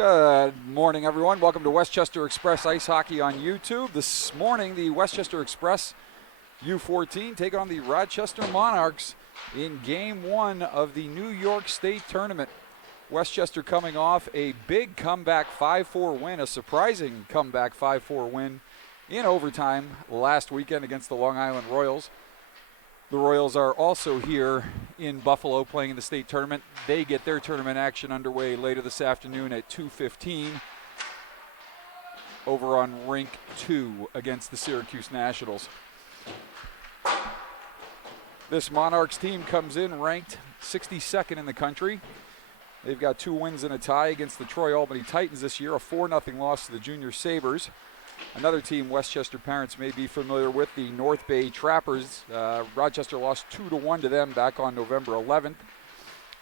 Good morning, everyone. Welcome to Westchester Express Ice Hockey on YouTube. This morning, the Westchester Express U14 take on the Rochester Monarchs in Game 1 of the New York State Tournament. Westchester coming off a big comeback 5-4 win, a surprising comeback 5-4 win in overtime last weekend against the Long Island Royals. The Royals are also here in Buffalo playing in the state tournament. They get their tournament action underway later this afternoon at 2:15 over on Rink 2 against the Syracuse Nationals. This Monarchs team comes in ranked 62nd in the country. They've got 2 wins and a tie against the Troy Albany Titans this year, a 4-0 loss to the Junior Sabres. Another team Westchester parents may be familiar with, the North Bay Trappers. Rochester lost 2-1 to them back on November 11th.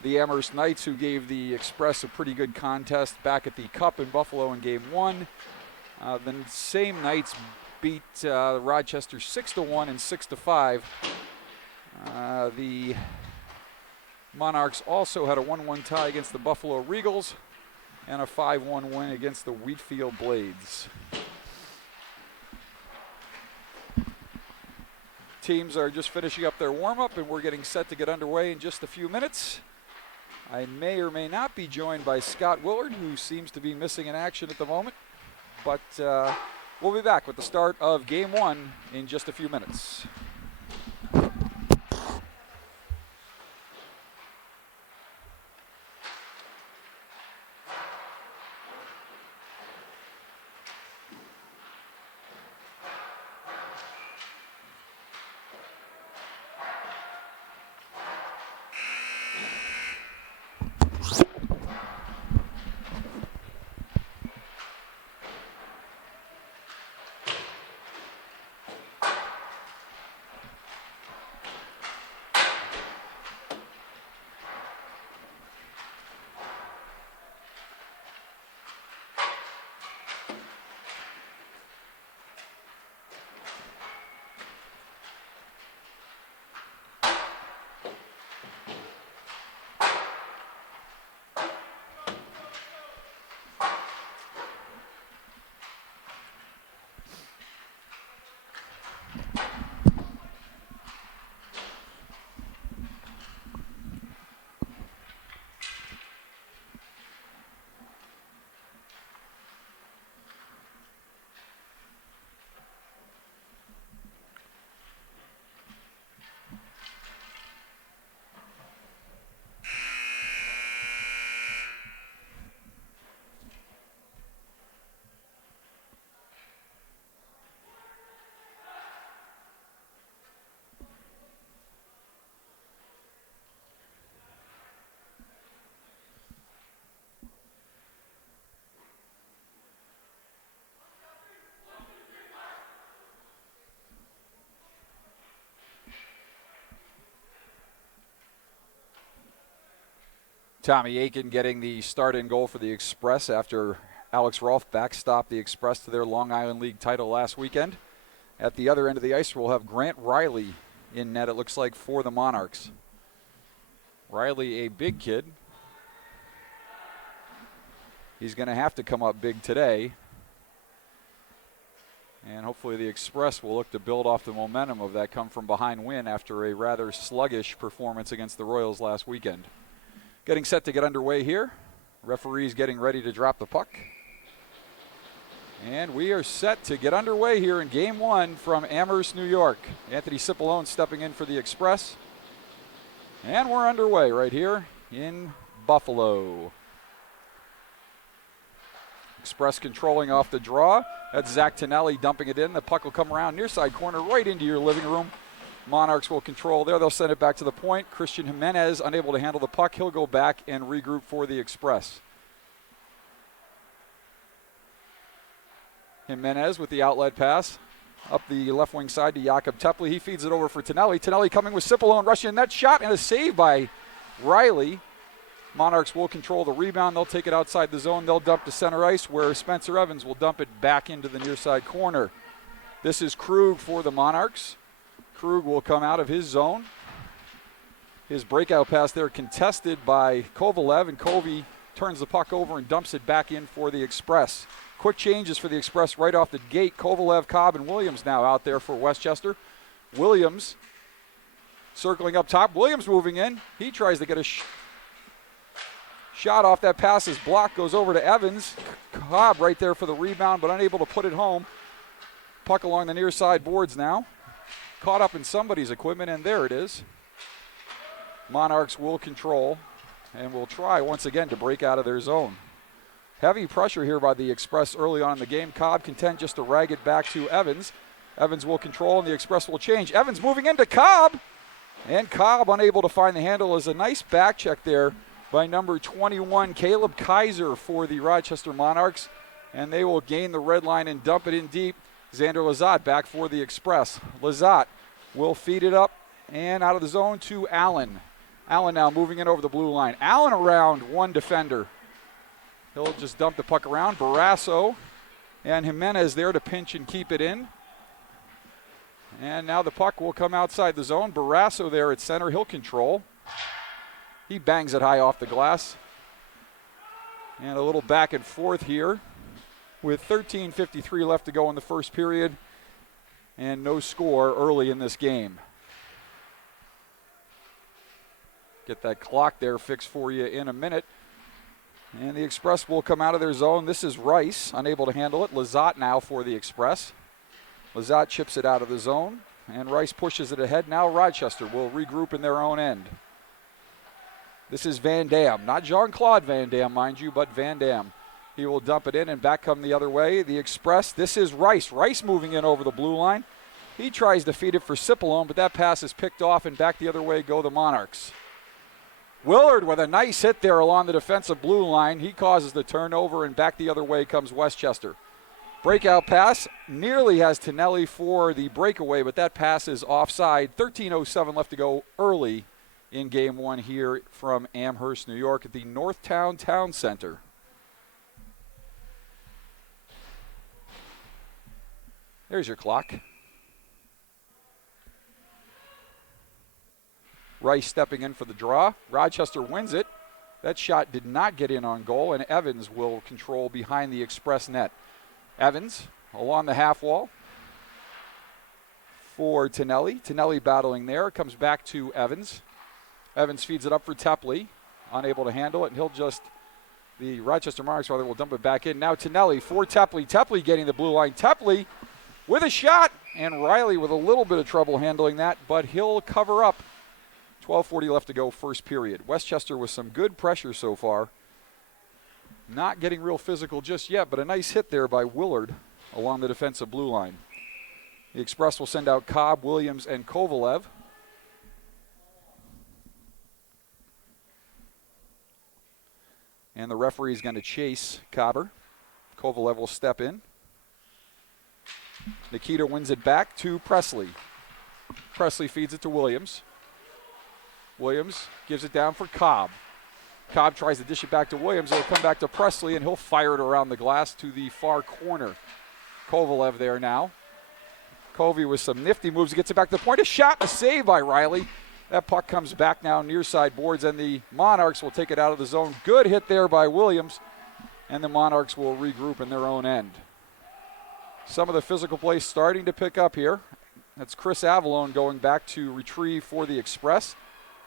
The Amherst Knights, who gave the Express a pretty good contest back at the Cup in Buffalo in Game 1. The same Knights beat Rochester 6-1 and 6-5. The Monarchs also had a 1-1 tie against the Buffalo Regals and a 5-1 win against the Wheatfield Blades. Teams are just finishing up their warm-up, and we're getting set to get underway in just a few minutes. I may or may not be joined by Scott Willard, who seems to be missing in action at the moment. But we'll be back with the start of Game 1 in just a few minutes. Tommy Aiken getting the start and goal for the Express after Alex Rolfe backstopped the Express to their Long Island League title last weekend. At the other end of the ice, we'll have Grant Riley in net, it looks like, for the Monarchs. Riley, a big kid. He's going to have to come up big today. And hopefully the Express will look to build off the momentum of that come-from-behind win after a rather sluggish performance against the Royals last weekend. Getting set to get underway here. Referees getting ready to drop the puck. And we are set to get underway here in Game 1 from Amherst, New York. Anthony Cipollone stepping in for the Express. And we're underway right here in Buffalo. Express controlling off the draw. That's Zach Tonelli dumping it in. The puck will come around near side corner right into your living room. Monarchs will control there. They'll send it back to the point. Christian Jimenez unable to handle the puck. He'll go back and regroup for the Express. Jimenez with the outlet pass. Up the left wing side to Jakob Tepley. He feeds it over for Tonelli. Tonelli coming with Cipollone, rushing in that shot, and a save by Riley. Monarchs will control the rebound. They'll take it outside the zone. They'll dump to center ice where Spencer Evans will dump it back into the near side corner. This is Krug for the Monarchs. Krug will come out of his zone. His breakout pass there contested by Kovalev, and Kovy turns the puck over and dumps it back in for the Express. Quick changes for the Express right off the gate. Kovalev, Cobb, and Williams now out there for Westchester. Williams circling up top. Williams moving in. He tries to get a shot off. That pass is blocked, goes over to Evans. Cobb right there for the rebound, but unable to put it home. Puck along the near side boards now. Caught up in somebody's equipment, and there it is. Monarchs will control and will try once again to break out of their zone. Heavy pressure here by the Express early on in the game. Cobb content just to rag it back to Evans. Evans will control, and the Express will change. Evans moving into Cobb, and Cobb unable to find the handle. Is a nice back check there by number 21, Caleb Kaiser, for the Rochester Monarchs, and they will gain the red line and dump it in deep. Xander Lazat back for the Express. Lazat will feed it up and out of the zone to Allen. Allen now moving in over the blue line. Allen around one defender. He'll just dump the puck around. Barrasso and Jimenez there to pinch and keep it in. And now the puck will come outside the zone. Barrasso there at center. He'll control. He bangs it high off the glass. And a little back and forth here with 13:53 left to go in the first period. And no score early in this game. Get that clock there fixed for you in a minute. And the Express will come out of their zone. This is Rice, unable to handle it. Lazat now for the Express. Lazat chips it out of the zone, and Rice pushes it ahead. Now Rochester will regroup in their own end. This is Van Dam. Not Jean-Claude Van Dam, mind you, but Van Dam. He will dump it in and back come the other way. The Express, this is Rice. Rice moving in over the blue line. He tries to feed it for Cipollone, but that pass is picked off, and back the other way go the Monarchs. Willard with a nice hit there along the defensive blue line. He causes the turnover, and back the other way comes Westchester. Breakout pass nearly has Tonelli for the breakaway, but that pass is offside. 13:07 left to go early in game one here from Amherst, New York at the Northtown Town Center. There's your clock. Rice stepping in for the draw. Rochester wins it. That shot did not get in on goal, and Evans will control behind the Express net. Evans along the half wall for Tonelli. Tonelli battling there. Comes back to Evans. Evans feeds it up for Tepley. Unable to handle it, and the Rochester Monarchs will dump it back in. Now Tonelli for Tepley. Tepley getting the blue line. Tepley with a shot, and Riley with a little bit of trouble handling that, but he'll cover up. 12:40 left to go first period. Westchester with some good pressure so far. Not getting real physical just yet, but a nice hit there by Willard along the defensive blue line. The Express will send out Cobb, Williams, and Kovalev. And the referee is going to chase Cobber. Kovalev will step in. Nikita wins it back to Presley. Presley feeds it to Williams. Williams gives it down for Cobb. Cobb tries to dish it back to Williams. It'll come back to Presley, and he'll fire it around the glass to the far corner. Kovalev there now. Covey with some nifty moves. Gets it back to the point. A shot, a save by Riley. That puck comes back now near side boards, and the Monarchs will take it out of the zone. Good hit there by Williams, and the Monarchs will regroup in their own end. Some of the physical play starting to pick up here. That's Chris Avalone going back to retrieve for the Express.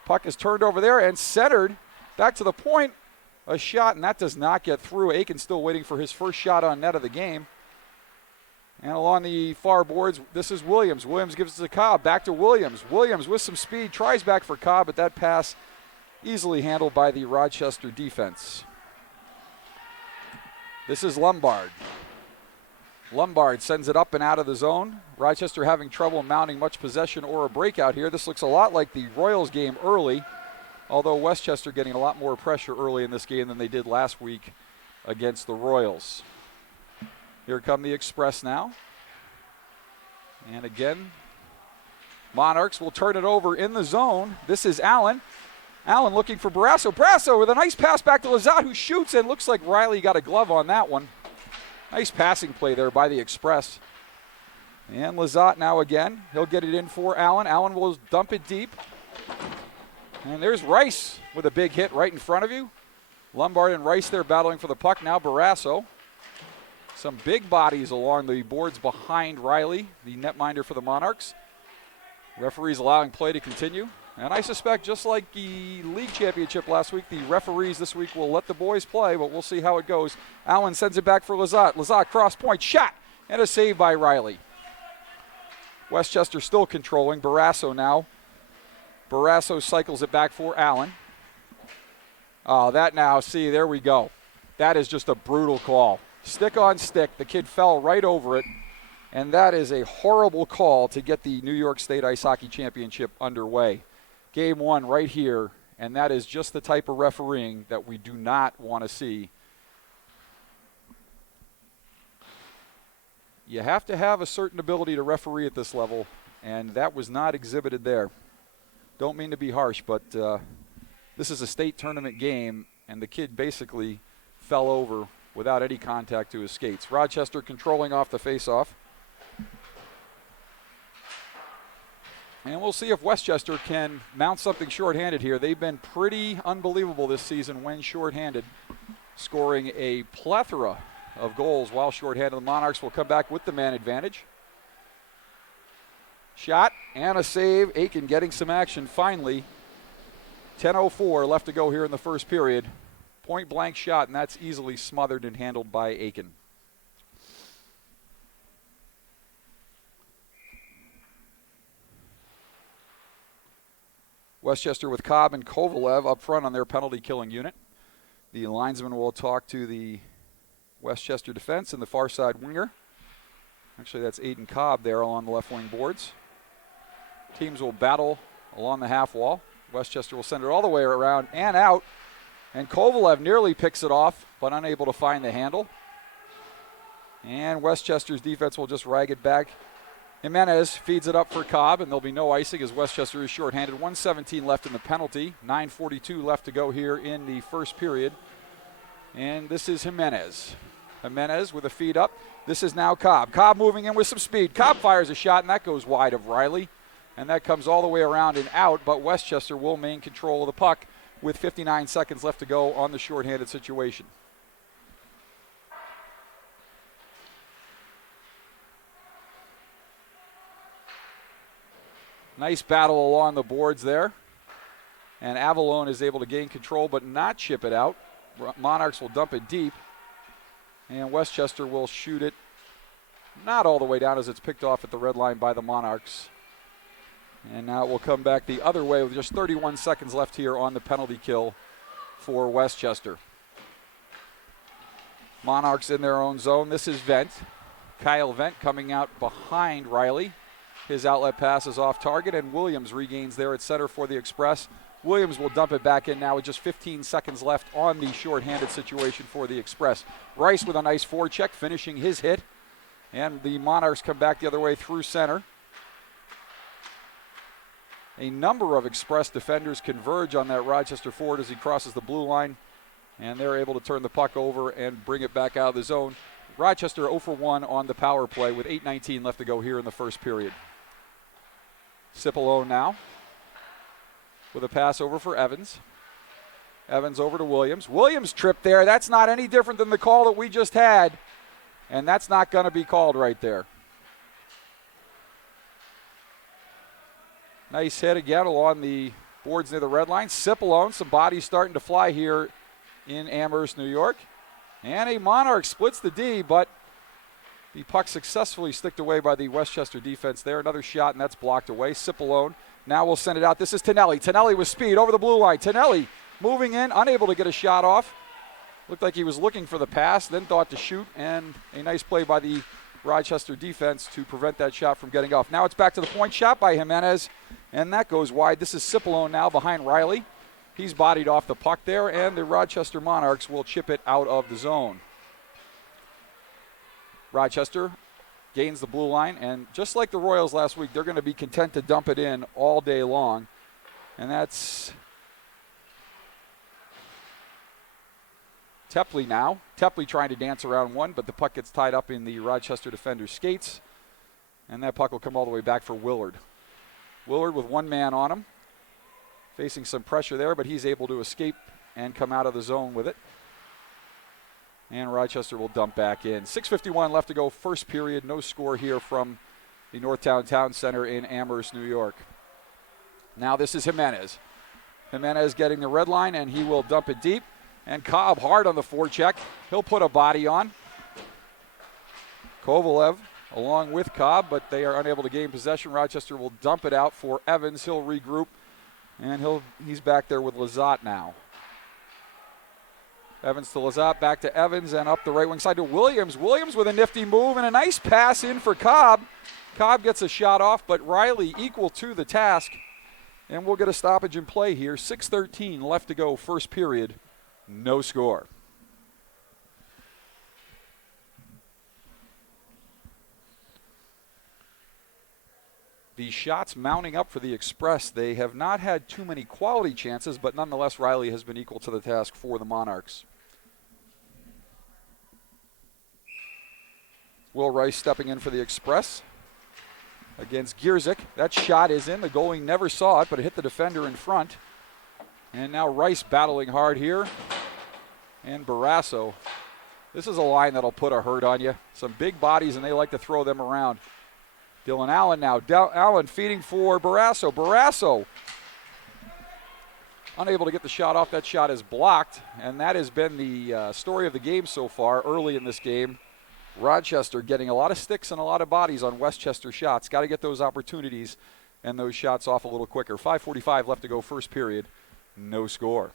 Puck is turned over there and centered back to the point. A shot, and that does not get through. Aiken still waiting for his first shot on net of the game. And along the far boards, this is Williams. Williams gives it to Cobb. Back to Williams. Williams with some speed tries back for Cobb, but that pass easily handled by the Rochester defense. This is Lombard. Lombard sends it up and out of the zone. Rochester having trouble mounting much possession or a breakout here. This looks a lot like the Royals game early, although Westchester getting a lot more pressure early in this game than they did last week against the Royals. Here come the Express now. And again, Monarchs will turn it over in the zone. This is Allen. Allen looking for Barrasso. Barrasso with a nice pass back to Lazat, who shoots, and looks like Riley got a glove on that one. Nice passing play there by the Express. And Lazat now again. He'll get it in for Allen. Allen will dump it deep. And there's Rice with a big hit right in front of you. Lombard and Rice there battling for the puck. Now Barrasso. Some big bodies along the boards behind Riley, the netminder for the Monarchs. Referees allowing play to continue. And I suspect, just like the league championship last week, the referees this week will let the boys play, but we'll see how it goes. Allen sends it back for Lazat. Lazat cross point, shot, and a save by Riley. Westchester still controlling. Barrasso now. Barrasso cycles it back for Allen. Oh, that now, see, there we go. That is just a brutal call. Stick on stick. The kid fell right over it. And that is a horrible call to get the New York State Ice Hockey Championship underway. Game one right here, and that is just the type of refereeing that we do not want to see. You have to have a certain ability to referee at this level, and that was not exhibited there. Don't mean to be harsh, but this is a state tournament game, and the kid basically fell over without any contact to his skates. Rochester controlling off the faceoff. And we'll see if Westchester can mount something shorthanded here. They've been pretty unbelievable this season when shorthanded, scoring a plethora of goals while shorthanded. The Monarchs will come back with the man advantage. Shot and a save. Aiken getting some action finally. 10:04 left to go here in the first period. Point blank shot, and that's easily smothered and handled by Aiken. Westchester with Cobb and Kovalev up front on their penalty killing unit. The linesman will talk to the Westchester defense and the far side winger. Actually, that's Aiden Cobb there along the left wing boards. Teams will battle along the half wall. Westchester will send it all the way around and out. And Kovalev nearly picks it off, but unable to find the handle. And Westchester's defense will just rag it back. Jimenez feeds it up for Cobb, and there'll be no icing as Westchester is shorthanded. 1:17 left in the penalty. 9:42 left to go here in the first period. And this is Jimenez. Jimenez with a feed up. This is now Cobb. Cobb moving in with some speed. Cobb fires a shot, and that goes wide of Riley. And that comes all the way around and out, but Westchester will maintain control of the puck with 59 seconds left to go on the shorthanded situation. Nice battle along the boards there. And Avalon is able to gain control but not chip it out. Monarchs will dump it deep. And Westchester will shoot it not all the way down as it's picked off at the red line by the Monarchs. And now it will come back the other way with just 31 seconds left here on the penalty kill for Westchester. Monarchs in their own zone. This is Vent. Kyle Vent coming out behind Riley. His outlet pass is off target, and Williams regains there at center for the Express. Williams will dump it back in now with just 15 seconds left on the shorthanded situation for the Express. Rice with a nice forecheck, finishing his hit. And the Monarchs come back the other way through center. A number of Express defenders converge on that Rochester forward as he crosses the blue line, and they're able to turn the puck over and bring it back out of the zone. Rochester 0 for 1 on the power play with 8:19 left to go here in the first period. Cipolone now with a pass over for Evans. Evans over to Williams. Williams tripped there. That's not any different than the call that we just had, and that's not going to be called right there. Nice hit again along the boards near the red line. Cipolone, some bodies starting to fly here in Amherst, New York. And a Monarch splits the D, but the puck successfully sticked away by the Westchester defense there. Another shot, and that's blocked away. Cipolone now will send it out. This is Tonelli. Tonelli with speed over the blue line. Tonelli moving in, unable to get a shot off. Looked like he was looking for the pass, then thought to shoot, and a nice play by the Rochester defense to prevent that shot from getting off. Now it's back to the point, shot by Jimenez, and that goes wide. This is Cipolone now behind Riley. He's bodied off the puck there, and the Rochester Monarchs will chip it out of the zone. Rochester gains the blue line, and just like the Royals last week, they're going to be content to dump it in all day long. And that's Tepley now. Tepley trying to dance around one, but the puck gets tied up in the Rochester defender's skates, and that puck will come all the way back for Willard. Willard with one man on him, facing some pressure there, but he's able to escape and come out of the zone with it. And Rochester will dump back in. 6:51 left to go, first period. No score here from the Northtown Town Center in Amherst, New York. Now this is Jimenez. Jimenez getting the red line, and he will dump it deep. And Cobb hard on the forecheck. He'll put a body on. Kovalev along with Cobb, but they are unable to gain possession. Rochester will dump it out for Evans. He'll regroup, and he's back there with Lizotte now. Evans to Lizotte, back to Evans, and up the right wing side to Williams. Williams with a nifty move and a nice pass in for Cobb. Cobb gets a shot off, but Riley equal to the task. And we'll get a stoppage in play here. 6:13 left to go, first period. No score. The shots mounting up for the Express. They have not had too many quality chances, but nonetheless, Riley has been equal to the task for the Monarchs. Will Rice stepping in for the Express against Gierzik. That shot is in. The goalie never saw it, but it hit the defender in front. And now Rice battling hard here. And Barrasso. This is a line that'll put a hurt on you. Some big bodies, and they like to throw them around. Dylan Allen now. Allen feeding for Barrasso. Barrasso unable to get the shot off. That shot is blocked, and that has been the story of the game so far early in this game. Rochester getting a lot of sticks and a lot of bodies on Westchester shots. Got to get those opportunities and those shots off a little quicker. 5:45 left to go, first period. No score.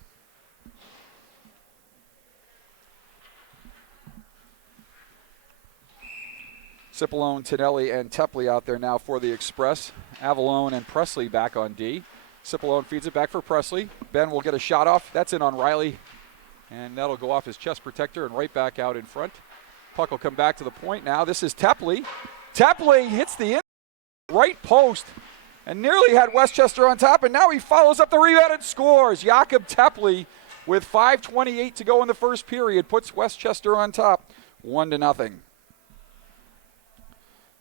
Cipollone, Tonelli, and Tepley out there now for the Express. Avalone and Presley back on D. Cipollone feeds it back for Presley. Ben will get a shot off. That's in on Riley. And that'll go off his chest protector and right back out in front. Puck will come back to the point now. This is Tepley. Tepley hits the right post and nearly had Westchester on top, and now he follows up the rebound and scores. Jakob Tepley with 5:28 to go in the first period puts Westchester on top 1-0.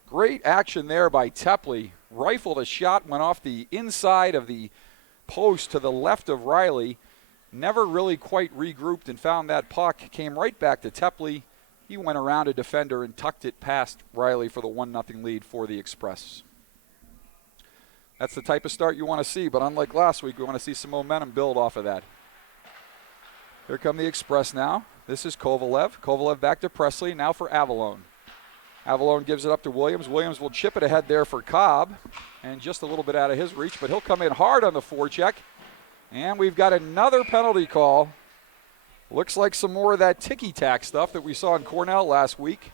Great action there by Tepley. Rifled a shot, went off the inside of the post to the left of Riley. Never really quite regrouped and found that puck. Came right back to Tepley. He went around a defender and tucked it past Riley for the 1-0 lead for the Express. That's the type of start you want to see, but unlike last week, we want to see some momentum build off of that. Here come the Express now. This is Kovalev. Kovalev back to Presley, now for Avalone. Avalone gives it up to Williams. Williams will chip it ahead there for Cobb, and just a little bit out of his reach, but he'll come in hard on the forecheck. And we've got another penalty call. Looks like some more of that ticky-tack stuff that we saw in Cornell last week.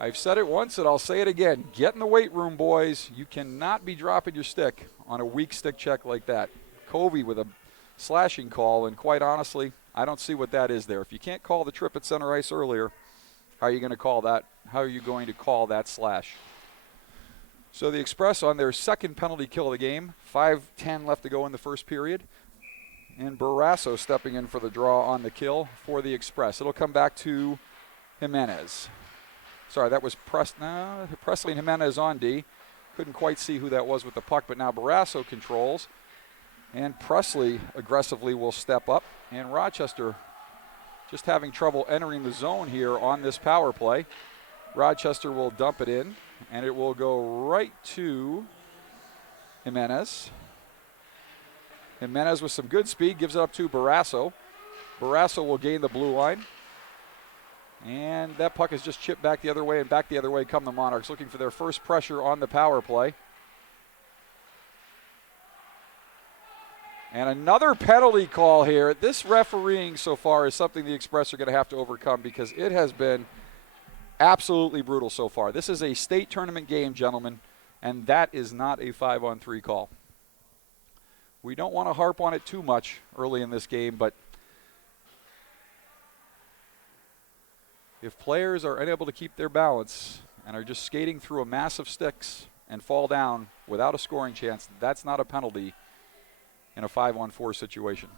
I've said it once and I'll say it again. Get in the weight room, boys. You cannot be dropping your stick on a weak stick check like that. Covey with a slashing call, and quite honestly, I don't see what that is there. If you can't call the trip at center ice earlier, how are you going to call that? How are you going to call that slash? So the Express on their second penalty kill of the game. 5:10 left to go in the first period. And Barrasso stepping in for the draw on the kill for the Express. It'll come back to Jimenez. Sorry, that was Presley and Jimenez on D. Couldn't quite see who that was with the puck, but now Barrasso controls. And Presley aggressively will step up. And Rochester just having trouble entering the zone here on this power play. Rochester will dump it in, and it will go right to Jimenez. Jimenez with some good speed gives it up to Barrasso. Barrasso will gain the blue line. And that puck is just chipped back the other way, and back the other way come the Monarchs, looking for their first pressure on the power play. And another penalty call here. This refereeing so far is something the Express are going to have to overcome because it has been absolutely brutal so far. This is a state tournament game, gentlemen, and that is not a 5-on-3 call. We don't want to harp on it too much early in this game, but if players are unable to keep their balance and are just skating through a mass of sticks and fall down without a scoring chance, that's not a penalty in a 5-on-4 situation.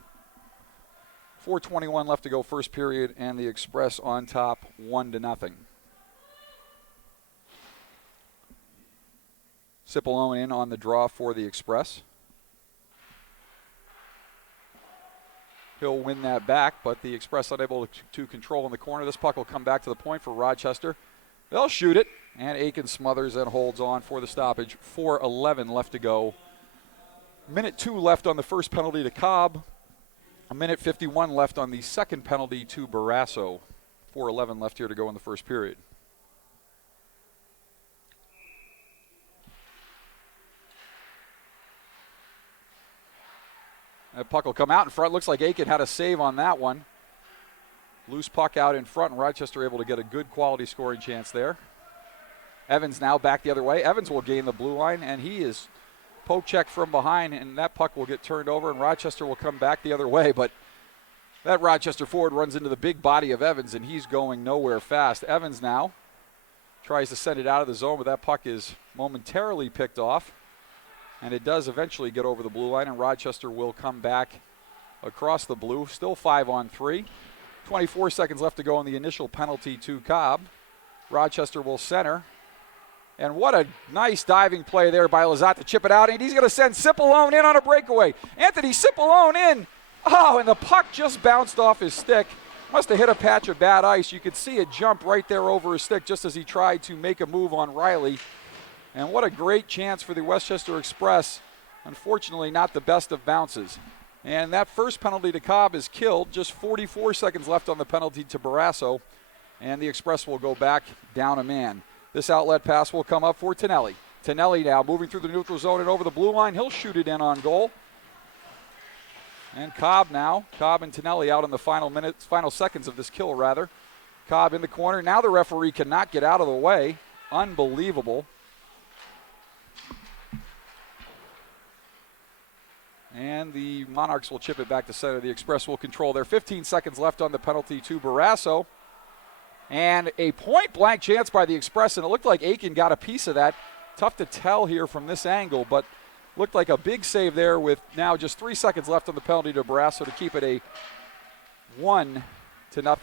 4:21 left to go first period, and the Express on top 1-0. Cipollone in on the draw for the Express. he'll win that back, but the Express unable to control in the corner. This puck will come back to the point for Rochester. They'll shoot it, and Aiken smothers and holds on for the stoppage. 4:11 left to go. Minute 2 left on the first penalty to Cobb. A minute 51 left on the second penalty to Barrasso. 4:11 left here to go in the first period. That puck will come out in front. Looks like Aiken had a save on that one. Loose puck out in front, and Rochester able to get a good quality scoring chance there. Evans now back the other way. Evans will gain the blue line, and he is poke check from behind, and that puck will get turned over, and Rochester will come back the other way. But that Rochester forward runs into the big body of Evans, and he's going nowhere fast. Evans now tries to send it out of the zone, but that puck is momentarily picked off. And it does eventually get over the blue line, and Rochester will come back across the blue. Still 5-on-3. 24 seconds left to go on the initial penalty to Cobb. Rochester will center. And what a nice diving play there by Lazat to chip it out. And he's going to send Cipollone in on a breakaway. Anthony Cipollone in. Oh, and the puck just bounced off his stick. Must have hit a patch of bad ice. You could see it jump right there over his stick just as he tried to make a move on Riley. And what a great chance for the Westchester Express. Unfortunately, not the best of bounces. And that first penalty to Cobb is killed. Just 44 seconds left on the penalty to Barrasso. And the Express will go back down a man. This outlet pass will come up for Tonelli. Tonelli now moving through the neutral zone and over the blue line. He'll shoot it in on goal. And Cobb now. Cobb and Tonelli out in the final seconds of this kill, rather. Cobb in the corner. Now the referee cannot get out of the way. Unbelievable. And the Monarchs will chip it back to center. The Express will control there. 15 seconds left on the penalty to Barrasso. And a point-blank chance by the Express, and it looked like Aiken got a piece of that. Tough to tell here from this angle, but looked like a big save there with now just 3 seconds left on the penalty to Barrasso to keep it a 1-0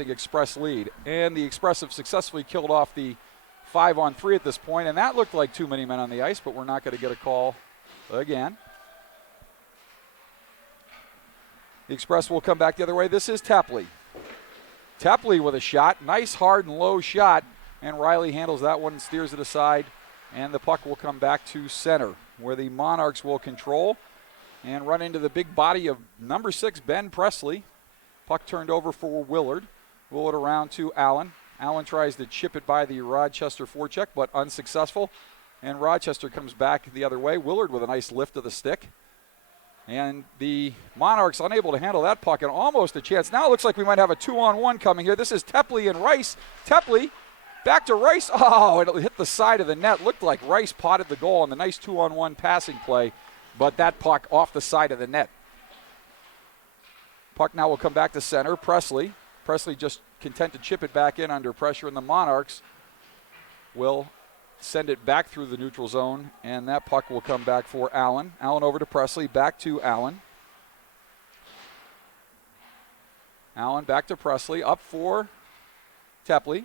Express lead. And the Express have successfully killed off the 5-on-3 at this point, and that looked like too many men on the ice, but we're not going to get a call again. The Express will come back the other way. This is Tepley. Tepley with a shot. Nice, hard, and low shot. And Riley handles that one and steers it aside. And the puck will come back to center, where the Monarchs will control and run into the big body of number 6, Ben Presley. Puck turned over for Willard. Willard around to Allen. Allen tries to chip it by the Rochester forecheck, but unsuccessful. And Rochester comes back the other way. Willard with a nice lift of the stick. And the Monarchs unable to handle that puck, and almost a chance. Now it looks like we might have a 2-on-1 coming here. This is Tepley and Rice. Tepley back to Rice. Oh, it hit the side of the net. Looked like Rice potted the goal on the nice 2-on-1 passing play, but that puck off the side of the net. Puck now will come back to center. Presley just content to chip it back in under pressure, and the Monarchs will send it back through the neutral zone, and that puck will come back for Allen. Allen over to Presley, back to Allen. Allen back to Presley, up for Tepley.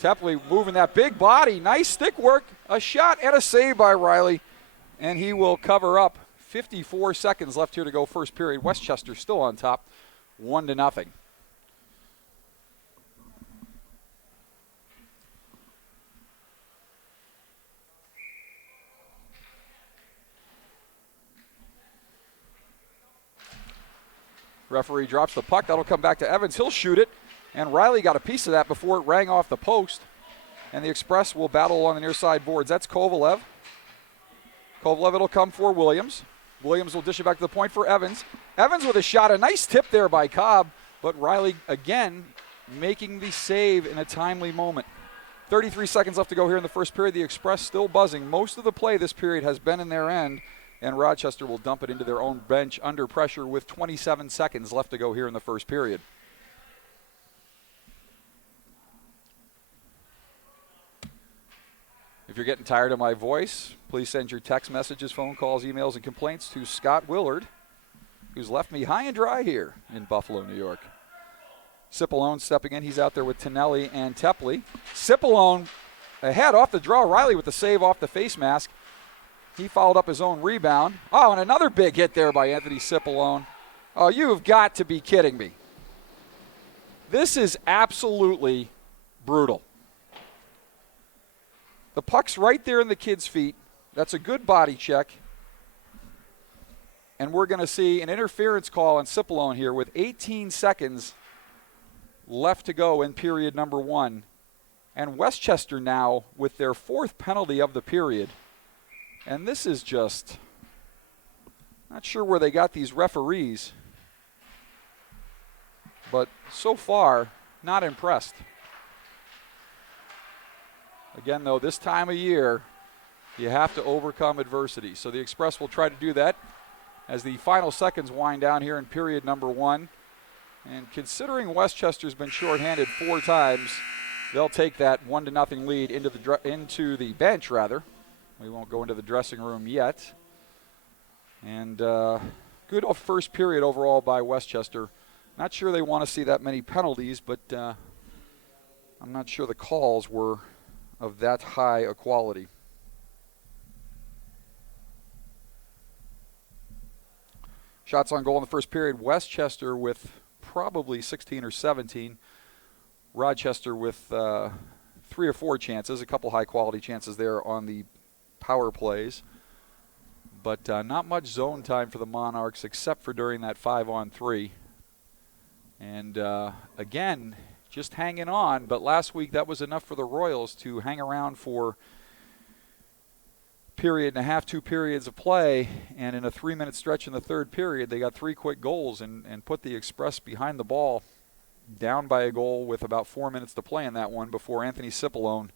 Tepley moving that big body, nice stick work, a shot and a save by Riley, and he will cover up. 54 seconds left here to go first period. Westchester still on top, 1-0. Referee drops the puck. That'll come back to Evans. He'll shoot it. And Riley got a piece of that before it rang off the post. And the Express will battle along the near side boards. That's Kovalev. Kovalev, it'll come for Williams. Williams will dish it back to the point for Evans. Evans with a shot. A nice tip there by Cobb. But Riley, again, making the save in a timely moment. 33 seconds left to go here in the first period. The Express still buzzing. Most of the play this period has been in their end. And Rochester will dump it into their own bench under pressure with 27 seconds left to go here in the first period. If you're getting tired of my voice, please send your text messages, phone calls, emails, and complaints to Scott Willard, who's left me high and dry here in Buffalo, New York. Cipollone stepping in. He's out there with Tonelli and Tepley. Cipollone ahead off the draw. Riley with the save off the face mask. He followed up his own rebound. Oh, and another big hit there by Anthony Cipollone. Oh, you've got to be kidding me. This is absolutely brutal. The puck's right there in the kid's feet. That's a good body check. And we're going to see an interference call on Cipollone here with 18 seconds left to go in period number 1. And Westchester now with their 4th penalty of the period. And this is just, not sure where they got these referees. But so far, not impressed. Again, though, this time of year, you have to overcome adversity. So the Express will try to do that as the final seconds wind down here in period number 1. And considering Westchester's been shorthanded 4 times, they'll take that 1-0 lead into the bench, rather. We won't go into the dressing room yet. And good first period overall by Westchester. Not sure they want to see that many penalties, but I'm not sure the calls were of that high a quality. Shots on goal in the first period, Westchester with probably 16 or 17. Rochester with 3 or 4 chances, a couple high-quality chances there on the power plays. But not much zone time for the Monarchs except for during that 5-on-3. And again, just hanging on. But last week that was enough for the Royals to hang around for period and a half, 2 periods of play. And in a 3-minute stretch in the third period, they got 3 quick goals and put the Express behind the ball, down by a goal with about 4 minutes to play in that one before Anthony Cipollone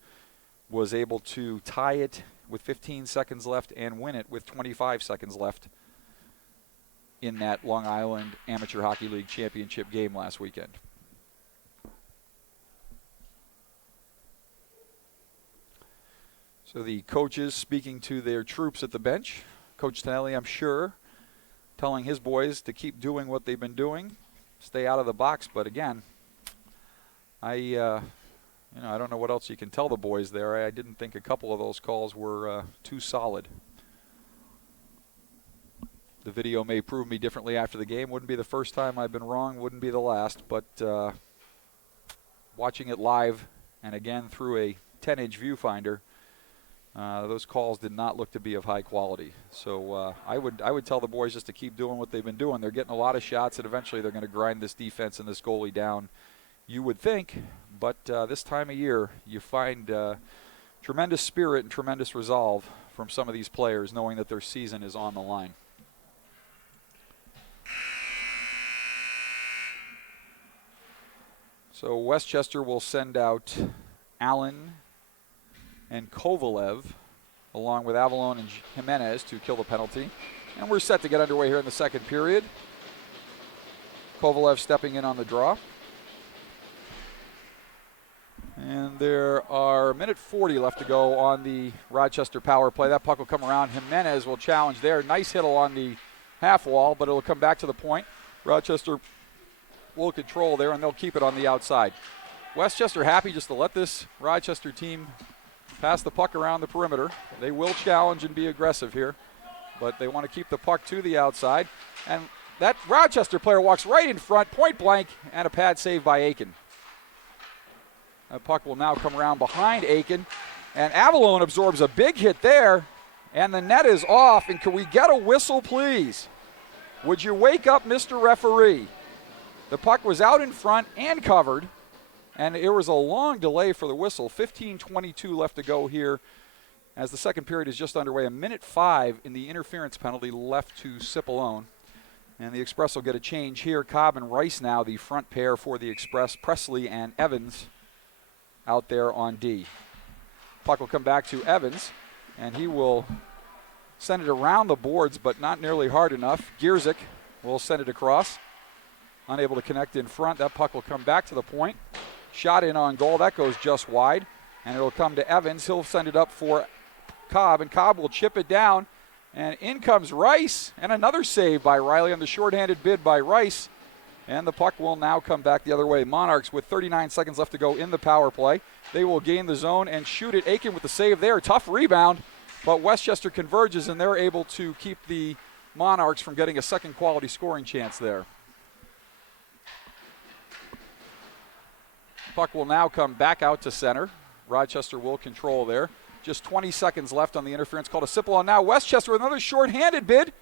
was able to tie it with 15 seconds left and win it with 25 seconds left in that Long Island Amateur Hockey League championship game last weekend. So the coaches speaking to their troops at the bench. Coach Tonelli, I'm sure, telling his boys to keep doing what they've been doing, stay out of the box. But again, I don't know what else you can tell the boys there. I didn't think a couple of those calls were too solid. The video may prove me differently after the game. Wouldn't be the first time I've been wrong. Wouldn't be the last. But watching it live and again through a 10-inch viewfinder, those calls did not look to be of high quality. So I would tell the boys just to keep doing what they've been doing. They're getting a lot of shots, and eventually they're going to grind this defense and this goalie down, you would think. But this time of year, you find tremendous spirit and tremendous resolve from some of these players, knowing that their season is on the line. So Westchester will send out Allen and Kovalev, along with Avalon and Jimenez, to kill the penalty. And we're set to get underway here in the second period. Kovalev stepping in on the draw. And there are 1:40 left to go on the Rochester power play. That puck will come around. Jimenez will challenge there. Nice hit along the half wall, but it'll come back to the point. Rochester will control there, and they'll keep it on the outside. Westchester happy just to let this Rochester team pass the puck around the perimeter. They will challenge and be aggressive here, but they want to keep the puck to the outside. And that Rochester player walks right in front, point blank, and a pad save by Aiken. That puck will now come around behind Aiken, and Avalon absorbs a big hit there, and the net is off. And can we get a whistle, please? Would you wake up Mr. Referee? The puck was out in front and covered, and it was a long delay for the whistle. 15:22 left to go here as the second period is just underway. 1:05 in the interference penalty left to Cipollone. And the Express will get a change here. Cobb and Rice now the front pair for the Express. Presley and Evans out there on D. Puck will come back to Evans, and he will send it around the boards, but not nearly hard enough. Gierzik will send it across. Unable to connect in front. That puck will come back to the point. Shot in on goal. That goes just wide. And it'll come to Evans. He'll send it up for Cobb, and Cobb will chip it down. And in comes Rice, and another save by Riley on the shorthanded bid by Rice. And the puck will now come back the other way. Monarchs with 39 seconds left to go in the power play. They will gain the zone and shoot it. Aiken with the save there. Tough rebound, but Westchester converges, and they're able to keep the Monarchs from getting a second quality scoring chance there. Puck will now come back out to center. Rochester will control there. Just 20 seconds left on the interference called a Sipple. Now Westchester with another shorthanded bid.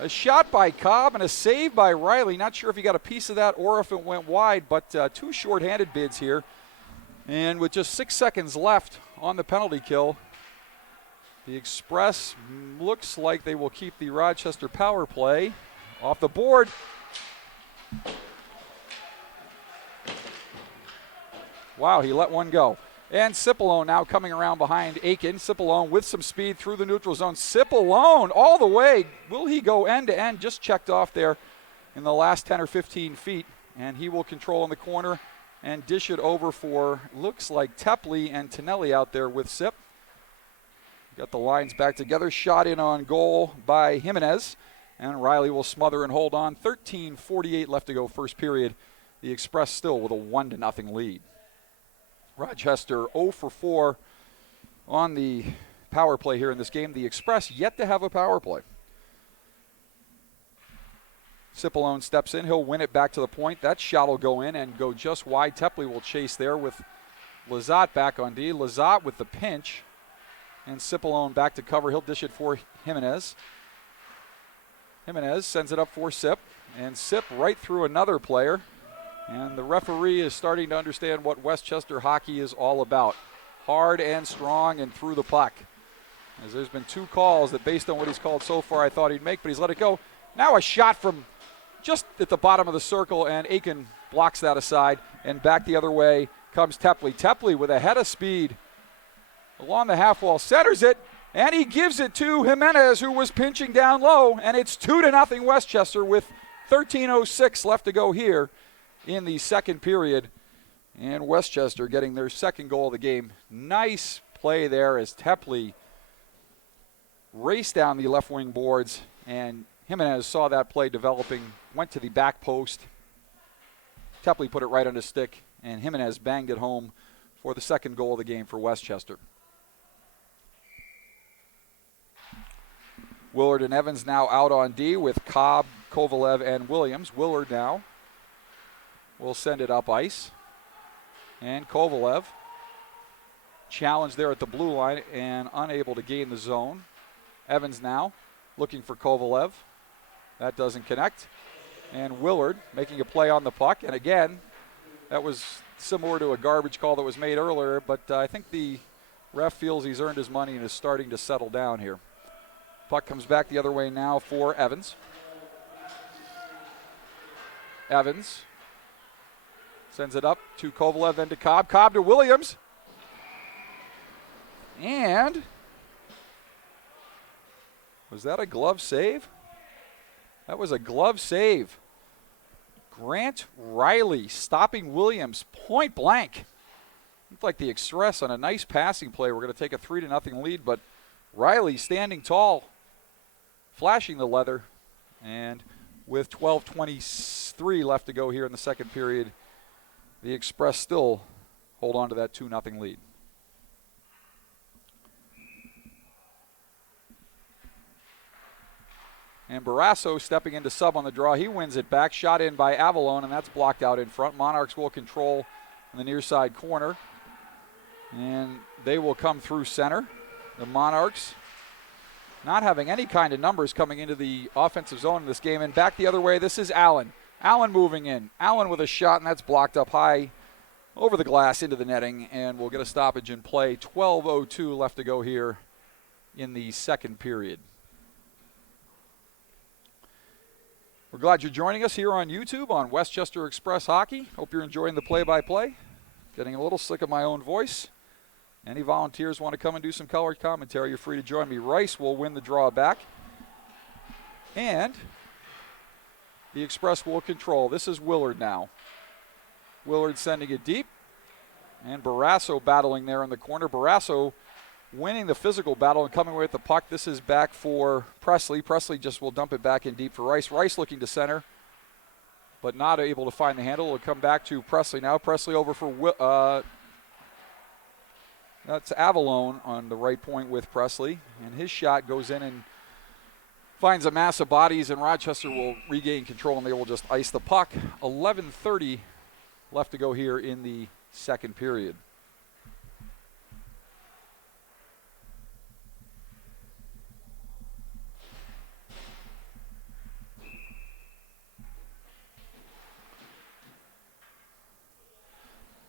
A shot by Cobb and a save by Riley. Not sure if he got a piece of that or if it went wide, but two shorthanded bids here. And with just 6 seconds left on the penalty kill, the Express looks like they will keep the Rochester power play off the board. Wow, he let one go. And Cipollone now coming around behind Aiken. Cipollone with some speed through the neutral zone. Cipollone all the way. Will he go end to end? Just checked off there in the last 10 or 15 feet. And he will control in the corner and dish it over for, looks like Tepley and Tonelli out there with Sip. Got the lines back together. Shot in on goal by Jimenez. And Riley will smother and hold on. 13:48 left to go first period. The Express still with a 1-0 lead. Rochester 0 for 4 on the power play here in this game. The Express yet to have a power play. Cipollone steps in. He'll win it back to the point. That shot will go in and go just wide. Tepley will chase there with Lizotte back on D. Lizotte with the pinch. And Cipollone back to cover. He'll dish it for Jimenez. Jimenez sends it up for Sip. And Sip right through another player. And the referee is starting to understand what Westchester hockey is all about. Hard and strong and through the puck. As there's been two calls that, based on what he's called so far, I thought he'd make, but he's let it go. Now a shot from just at the bottom of the circle, and Aiken blocks that aside. And back the other way comes Tepley. Tepley with a head of speed along the half wall, centers it, and he gives it to Jimenez, who was pinching down low. And it's 2-0 Westchester with 13:06 left to go here in the second period, and Westchester getting their second goal of the game. Nice play there as Tepley raced down the left wing boards, and Jimenez saw that play developing, went to the back post. Tepley put it right on his stick, and Jimenez banged it home for the second goal of the game for Westchester. Willard and Evans now out on D with Cobb, Kovalev, and Williams. Willard now will send it up ice. And Kovalev challenged there at the blue line and unable to gain the zone. Evans now looking for Kovalev. That doesn't connect. And Willard making a play on the puck. And again, that was similar to a garbage call that was made earlier, but I think the ref feels he's earned his money and is starting to settle down here. Puck comes back the other way now for Evans. Evans sends it up to Kovalev, then to Cobb. Cobb to Williams. And was that a glove save? That was a glove save. Grant Riley stopping Williams point blank. Looked like the Express on a nice passing play. We're going to take a 3-0 lead, but Riley standing tall, flashing the leather, and with 12:23 left to go here in the second period, the Express still hold on to that 2-0 lead. And Barrasso stepping into sub on the draw. He wins it back. Shot in by Avalon, and that's blocked out in front. Monarchs will control in the near side corner. And they will come through center. The Monarchs not having any kind of numbers coming into the offensive zone in this game. And back the other way, this is Allen. Allen moving in. Allen with a shot, and that's blocked up high over the glass into the netting, and we'll get a stoppage in play. 12:02 left to go here in the second period. We're glad you're joining us here on YouTube on Westchester Express Hockey. Hope you're enjoying the play-by-play. Getting a little sick of my own voice. Any volunteers want to come and do some color commentary, you're free to join me. Rice will win the draw back. And the Express will control. This is Willard now. Willard sending it deep. And Barrasso battling there in the corner. Barrasso winning the physical battle and coming away with the puck. This is back for Presley. Presley just will dump it back in deep for Rice. Rice looking to center, but not able to find the handle. It'll come back to Presley now. Presley over for that's Avalon on the right point with Presley. And his shot goes in and finds a mass of bodies, and Rochester will regain control, and they will just ice the puck. 11:30 left to go here in the second period.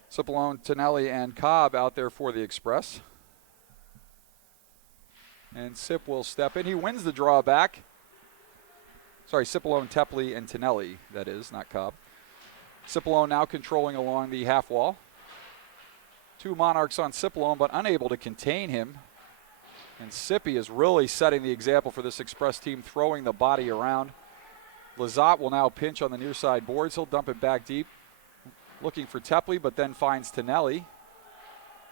Cipollone, Tonelli, and Cobb out there for the Express. And Sip will step in. He wins the draw back. Sorry, Cipollone, Tepley, and Tonelli, that is, not Cobb. Cipollone now controlling along the half wall. 2 Monarchs on Cipollone, but unable to contain him. And Sippy is really setting the example for this Express team, throwing the body around. Lizotte will now pinch on the near side boards. He'll dump it back deep, looking for Tepley, but then finds Tonelli.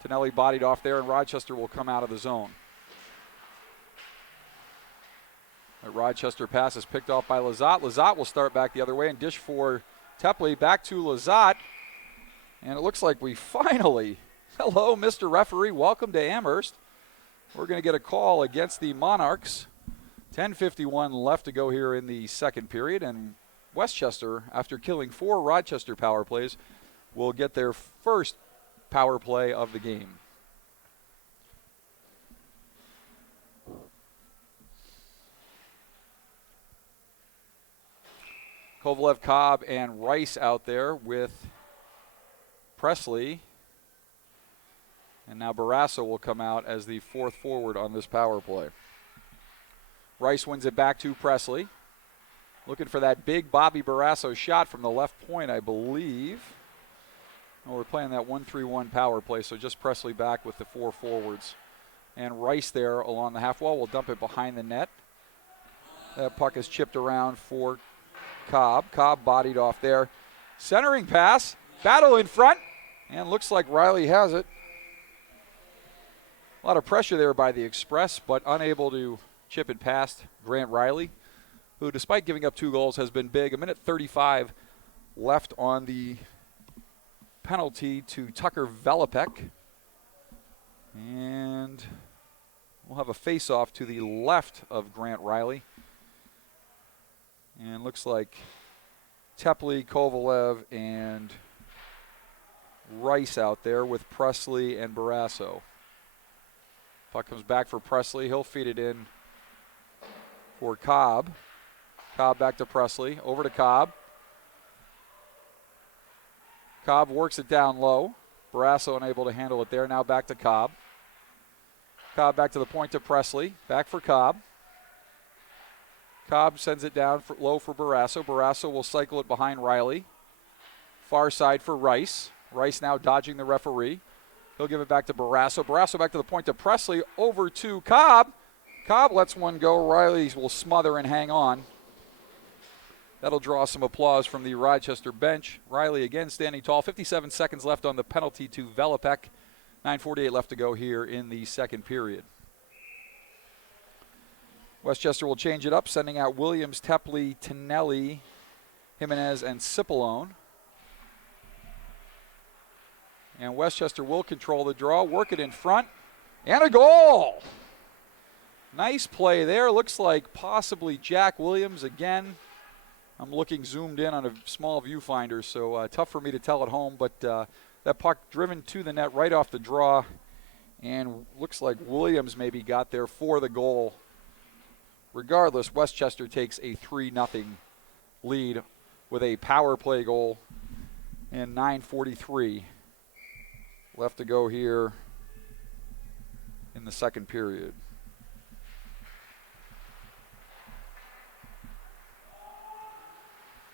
Tonelli bodied off there, and Rochester will come out of the zone. The Rochester pass is picked off by Lizotte. Lizotte will start back the other way and dish for Tepley. Back to Lizotte. And it looks like we finally, hello, Mr. Referee, welcome to Amherst. We're going to get a call against the Monarchs. 10:51 left to go here in the second period. And Westchester, after killing 4 Rochester power plays, will get their first power play of the game. Kovalev, Cobb, and Rice out there with Presley. And now Barrasso will come out as the 4th forward on this power play. Rice wins it back to Presley. Looking for that big Bobby Barrasso shot from the left point, I believe. Oh, we're playing that 1-3-1 power play, so just Presley back with the 4 forwards. And Rice there along the half wall will dump it behind the net. That puck is chipped around for Cobb. Cobb bodied off there. Centering pass. Battle in front. And looks like Riley has it. A lot of pressure there by the Express, but unable to chip it past Grant Riley, who, despite giving up 2 goals, has been big. 1:35 left on the penalty to Tucker Velopek. And we'll have a face-off to the left of Grant Riley. And looks like Tepley, Kovalev, and Rice out there with Presley and Barrasso. Puck comes back for Presley. He'll feed it in for Cobb. Cobb back to Presley. Over to Cobb. Cobb works it down low. Barrasso unable to handle it there. Now back to Cobb. Cobb back to the point to Presley. Back for Cobb. Cobb sends it down low for Barrasso. Barrasso will cycle it behind Riley. Far side for Rice. Rice now dodging the referee. He'll give it back to Barrasso. Barrasso back to the point to Presley. Over to Cobb. Cobb lets one go. Riley will smother and hang on. That'll draw some applause from the Rochester bench. Riley again standing tall. 57 seconds left on the penalty to Velopek. 9:48 left to go here in the second period. Westchester will change it up, sending out Williams, Tepley, Tonelli, Jimenez, and Cipollone. And Westchester will control the draw, work it in front, and a goal! Nice play there. Looks like possibly Jack Williams again. I'm looking zoomed in on a small viewfinder, so tough for me to tell at home, but that puck driven to the net right off the draw, and looks like Williams maybe got there for the goal. Regardless, Westchester takes a 3-0 lead with a power play goal, and 9:43 left to go here in the second period.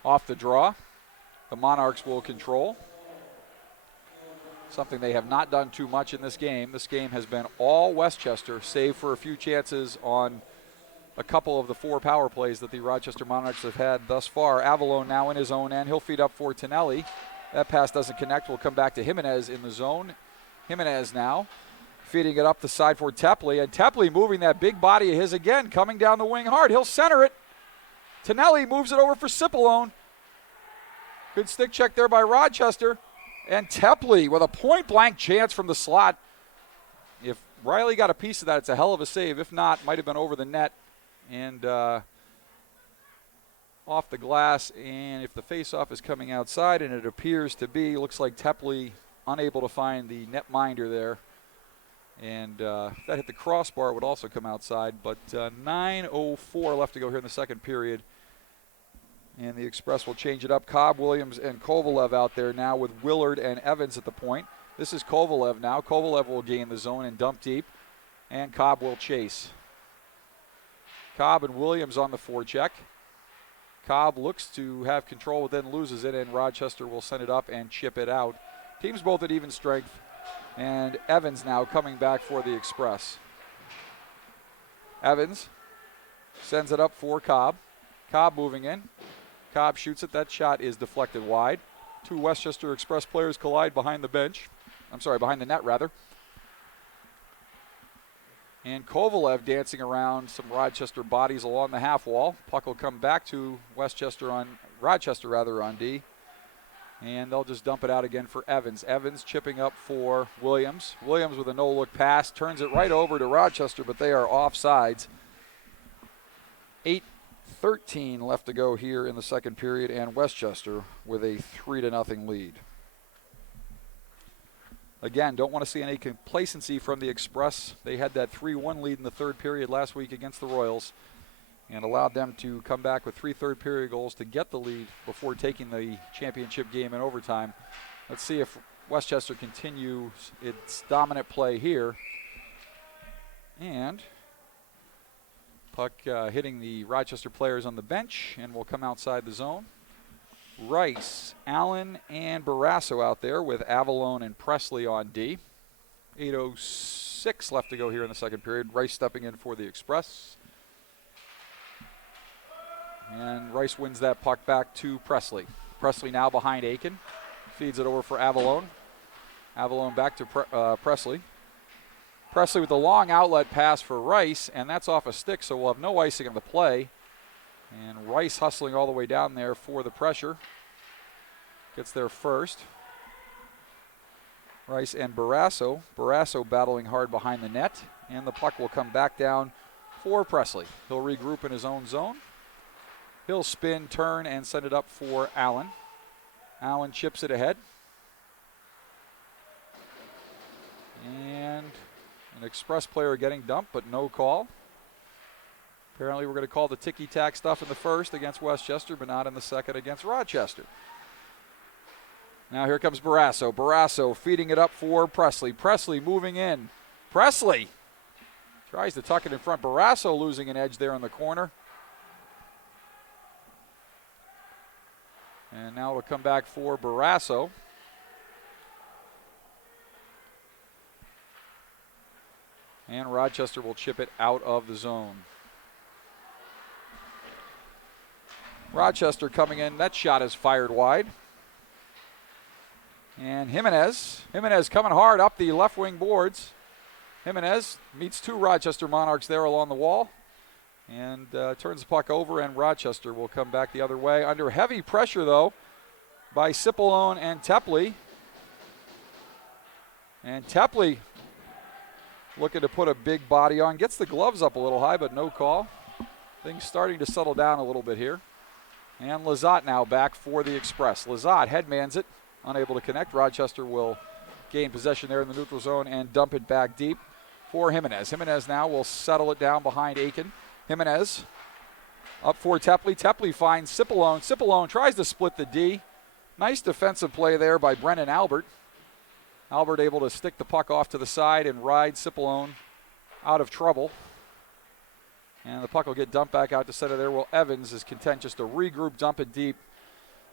Off the draw, the Monarchs will control. Something they have not done too much in this game. This game has been all Westchester, save for a few chances on a couple of the 4 power plays that the Rochester Monarchs have had thus far. Avalone now in his own end. He'll feed up for Tonelli. That pass doesn't connect. We'll come back to Jimenez in the zone. Jimenez now feeding it up the side for Tepley. And Tepley moving that big body of his again, coming down the wing hard. He'll center it. Tonelli moves it over for Cipollone. Good stick check there by Rochester. And Tepley with a point-blank chance from the slot. If Riley got a piece of that, it's a hell of a save. If not, might have been over the net. And off the glass, and if the face-off is coming outside, and it appears to be, looks like Tepley unable to find the netminder there. And if that hit the crossbar, it would also come outside. But 9:04 left to go here in the second period. And the Express will change it up. Cobb, Williams, and Kovalev out there now with Willard and Evans at the point. This is Kovalev now. Kovalev will gain the zone and dump deep. And Cobb will chase. Cobb and Williams on the forecheck. Cobb looks to have control, but then loses it, and Rochester will send it up and chip it out. Teams both at even strength. And Evans now coming back for the Express. Evans sends it up for Cobb. Cobb moving in. Cobb shoots it. That shot is deflected wide. Two Westchester Express players collide behind the net rather. And Kovalev dancing around some Rochester bodies along the half wall. Puck will come back to Rochester on D. And they'll just dump it out again for Evans. Evans chipping up for Williams. Williams with a no-look pass. Turns it right over to Rochester, but they are offsides. 8:13 left to go here in the second period, and Westchester with a 3-0 lead. Again, don't want to see any complacency from the Express. They had that 3-1 lead in the third period last week against the Royals, and allowed them to come back with 3 third-period goals to get the lead before taking the championship game in overtime. Let's see if Westchester continues its dominant play here. And puck hitting the Rochester players on the bench, and will come outside the zone. Rice, Allen, and Barrasso out there with Avalone and Presley on D. 8:06 left to go here in the second period. Rice stepping in for the Express. And Rice wins that puck back to Presley. Presley now behind Aiken. Feeds it over for Avalone. Avalone back to Presley. Presley with the long outlet pass for Rice, and that's off a stick, so we'll have no icing on the play. And Rice hustling all the way down there for the pressure. Gets there first. Rice and Barrasso. Barrasso battling hard behind the net, and the puck will come back down for Presley. He'll regroup in his own zone. He'll spin, turn, and send it up for Allen. Allen chips it ahead. And an Express player getting dumped, but no call. Apparently we're going to call the ticky-tack stuff in the first against Westchester, but not in the second against Rochester. Now here comes Barrasso. Barrasso feeding it up for Presley. Presley moving in. Presley tries to tuck it in front. Barrasso losing an edge there in the corner. And now it'll come back for Barrasso. And Rochester will chip it out of the zone. Rochester coming in. That shot is fired wide. And Jimenez coming hard up the left wing boards. Jimenez meets 2 Rochester Monarchs there along the wall. And turns the puck over, and Rochester will come back the other way. Under heavy pressure, though, by Cipollone and Tepley. And Tepley looking to put a big body on. Gets the gloves up a little high, but no call. Things starting to settle down a little bit here. And Lizotte now back for the Express. Lizotte headmans it, unable to connect. Rochester will gain possession there in the neutral zone and dump it back deep for Jimenez. Jimenez now will settle it down behind Aiken. Jimenez up for Tepley. Tepley finds Cipollone. Cipollone tries to split the D. Nice defensive play there by Brennan Albert. Albert able to stick the puck off to the side and ride Cipollone out of trouble. And the puck will get dumped back out to center there. Well, Evans is content just to regroup, dump it deep.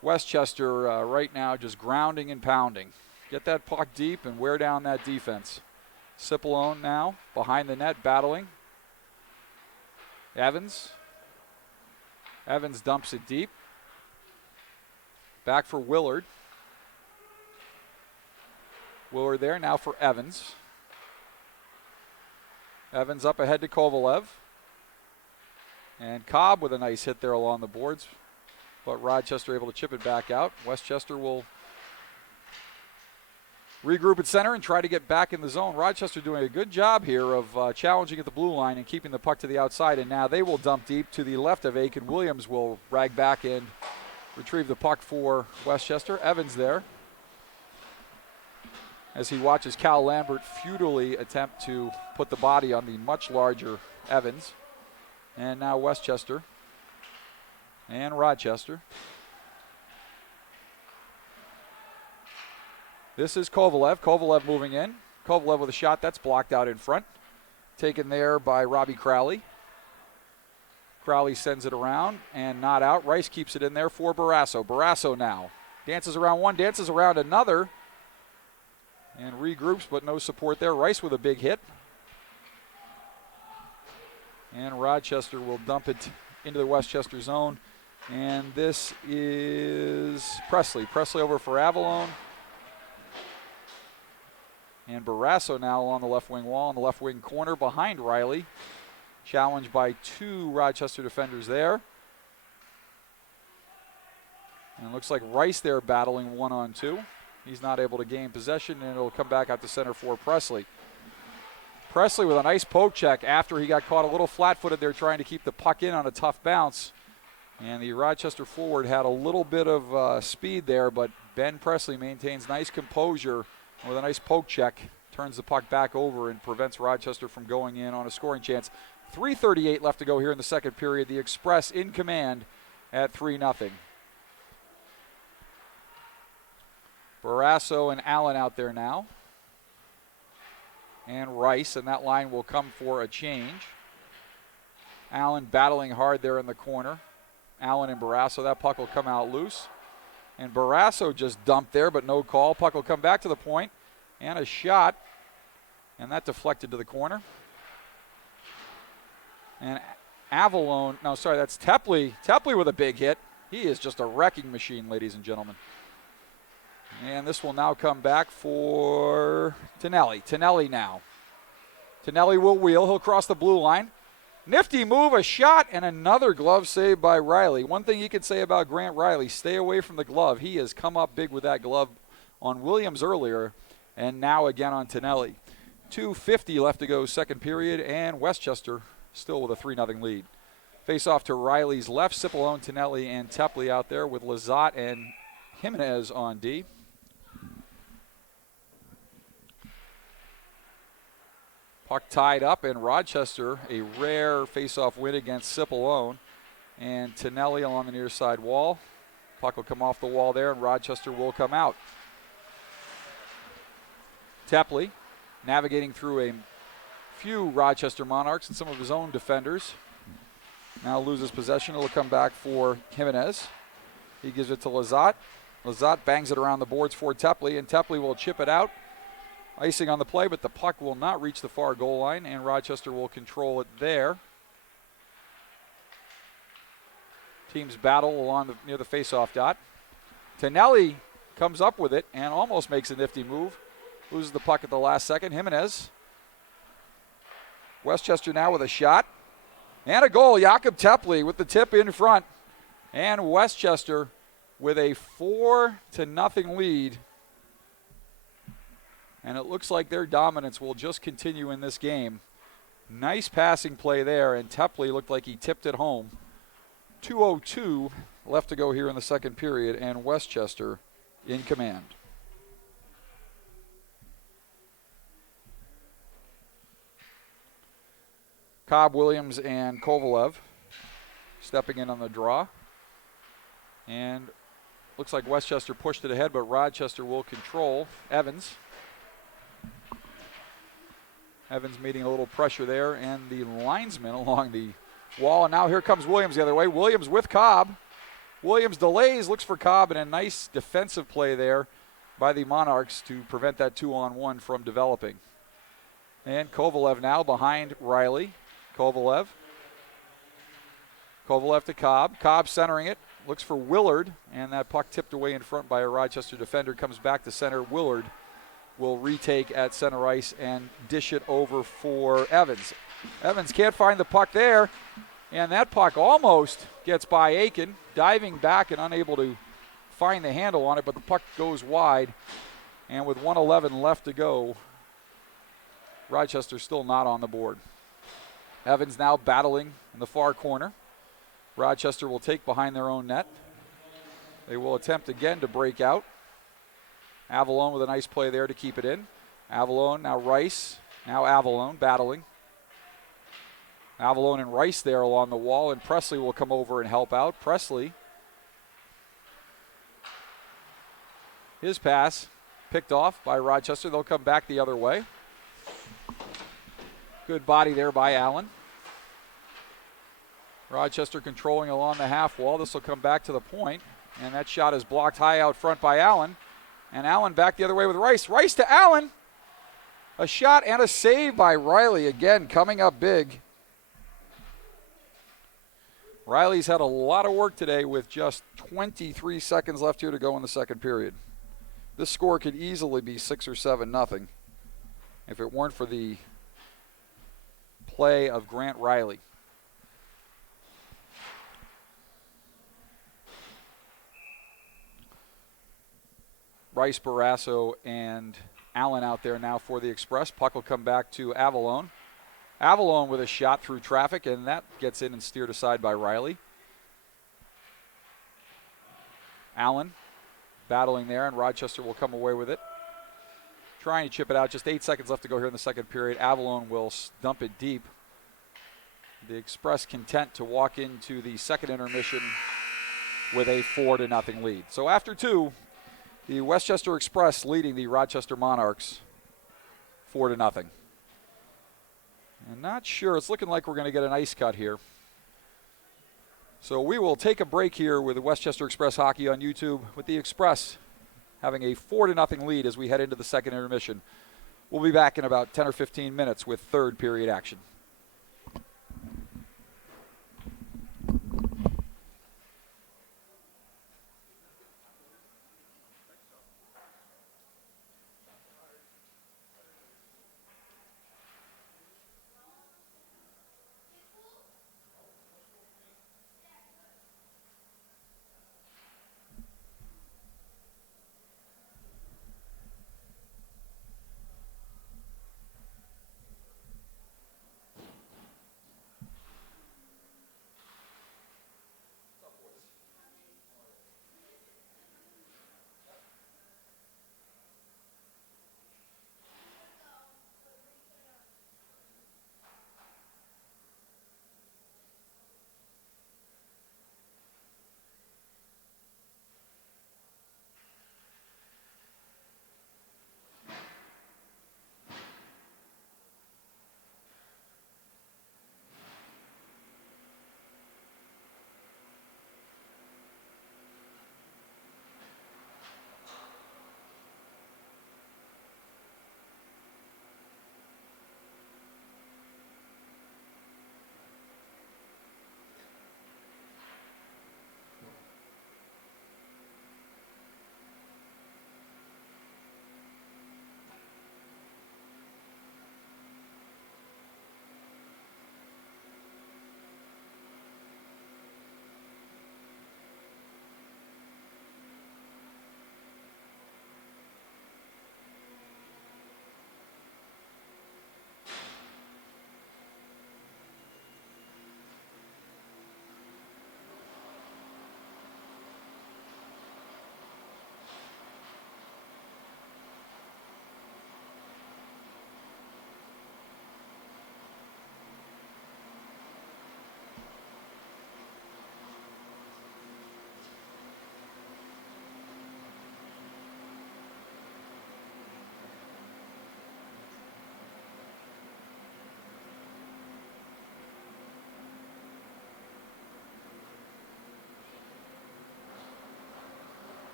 Westchester right now just grounding and pounding. Get that puck deep and wear down that defense. Cipollone now behind the net battling. Evans dumps it deep. Back for Willard. Willard there now for Evans. Evans up ahead to Kovalev. And Cobb with a nice hit there along the boards. But Rochester able to chip it back out. Westchester will regroup at center and try to get back in the zone. Rochester doing a good job here of challenging at the blue line and keeping the puck to the outside. And now they will dump deep to the left of Aiken. Williams will rag back and retrieve the puck for Westchester. Evans there as he watches Cal Lambert futilely attempt to put the body on the much larger Evans. And now Westchester and Rochester. This is Kovalev. Kovalev moving in. Kovalev with a shot that's blocked out in front. Taken there by Robbie Crowley. Crowley sends it around and not out. Rice keeps it in there for Barrasso. Barrasso now dances around one, dances around another, and regroups, but no support there. Rice with a big hit. And Rochester will dump it into the Westchester zone. And this is Presley. Presley over for Avalon. And Barrasso now along the left wing wall, in the left wing corner behind Riley. Challenged by two Rochester defenders there. And it looks like Rice there battling 1-on-2. He's not able to gain possession, and it'll come back out to center for Presley. Presley with a nice poke check after he got caught a little flat-footed there trying to keep the puck in on a tough bounce. And the Rochester forward had a little bit of speed there, but Ben Presley maintains nice composure with a nice poke check, turns the puck back over and prevents Rochester from going in on a scoring chance. 3:38 left to go here in the second period. The Express in command at 3-0. Barrasso and Allen out there now. And Rice, and that line will come for a change. Allen battling hard there in the corner. Allen and Barrasso, that puck will come out loose. And Barrasso just dumped there, but no call. Puck will come back to the point, and a shot, and that deflected to the corner. And Avalon, no, sorry, that's Tepley. Tepley with a big hit. He is just a wrecking machine, ladies and gentlemen. And this will now come back for Tonelli. Tonelli now. Tonelli will wheel. He'll cross the blue line. Nifty move, a shot, and another glove save by Riley. One thing you could say about Grant Riley, stay away from the glove. He has come up big with that glove on Williams earlier, and now again on Tonelli. 2:50 left to go second period, and Westchester still with a 3-0 lead. Face off to Riley's left, Cipollone, Tonelli, and Tepley out there with Lazat and Jimenez on D. Puck tied up, and Rochester, a rare face-off win against Cipollone. And Tonelli along the near side wall. Puck will come off the wall there, and Rochester will come out. Tepley navigating through a few Rochester Monarchs and some of his own defenders. Now loses possession. It'll come back for Jimenez. He gives it to Lazat. Lazat bangs it around the boards for Tepley, and Tepley will chip it out. Icing on the play, but the puck will not reach the far goal line, and Rochester will control it there. Teams battle along near the face-off dot. Tonelli comes up with it and almost makes a nifty move. Loses the puck at the last second. Jimenez. Westchester now with a shot. And a goal. Jakob Tepley with the tip in front. And Westchester with a 4-0 lead. And it looks like their dominance will just continue in this game. Nice passing play there, and Tepley looked like he tipped it home. 2:02 left to go here in the second period, and Westchester in command. Cobb, Williams, and Kovalev stepping in on the draw. And looks like Westchester pushed it ahead, but Rochester will control. Evans meeting a little pressure there, and the linesman along the wall. And now here comes Williams the other way. Williams with Cobb. Williams delays, looks for Cobb, and a nice defensive play there by the Monarchs to prevent that 2-on-1 from developing. And Kovalev now behind Riley. Kovalev to Cobb. Cobb centering it. Looks for Willard, and that puck tipped away in front by a Rochester defender. Comes back to center. Willard will retake at center ice and dish it over for Evans. Evans can't find the puck there, and that puck almost gets by Aiken, diving back and unable to find the handle on it, but the puck goes wide. And with 1:11 left to go, Rochester still not on the board. Evans now battling in the far corner. Rochester will take behind their own net. They will attempt again to break out. Avalone with a nice play there to keep it in. Avalone, now Rice, now Avalone battling. Avalone and Rice there along the wall, and Presley will come over and help out. Presley, his pass picked off by Rochester. They'll come back the other way. Good body there by Allen. Rochester controlling along the half wall. This will come back to the point, and that shot is blocked high out front by Allen. And Allen back the other way with Rice. Rice to Allen. A shot and a save by Riley. Again, coming up big. Riley's had a lot of work today with just 23 seconds left here to go in the second period. This score could easily be 6 or 7-0 if it weren't for the play of Grant Riley. Rice, Barrasso, and Allen out there now for the Express. Puck will come back to Avalone. Avalone with a shot through traffic, and that gets in and steered aside by Riley. Allen battling there, and Rochester will come away with it. Trying to chip it out. Just 8 seconds left to go here in the second period. Avalone will dump it deep. The Express content to walk into the second intermission with a 4-0 lead. So after two, the Westchester Express leading the Rochester Monarchs 4-0. I'm not sure. It's looking like we're going to get an ice cut here. So we will take a break here with the Westchester Express Hockey on YouTube, with the Express having a 4-0 lead as we head into the second intermission. We'll be back in about 10 or 15 minutes with third period action.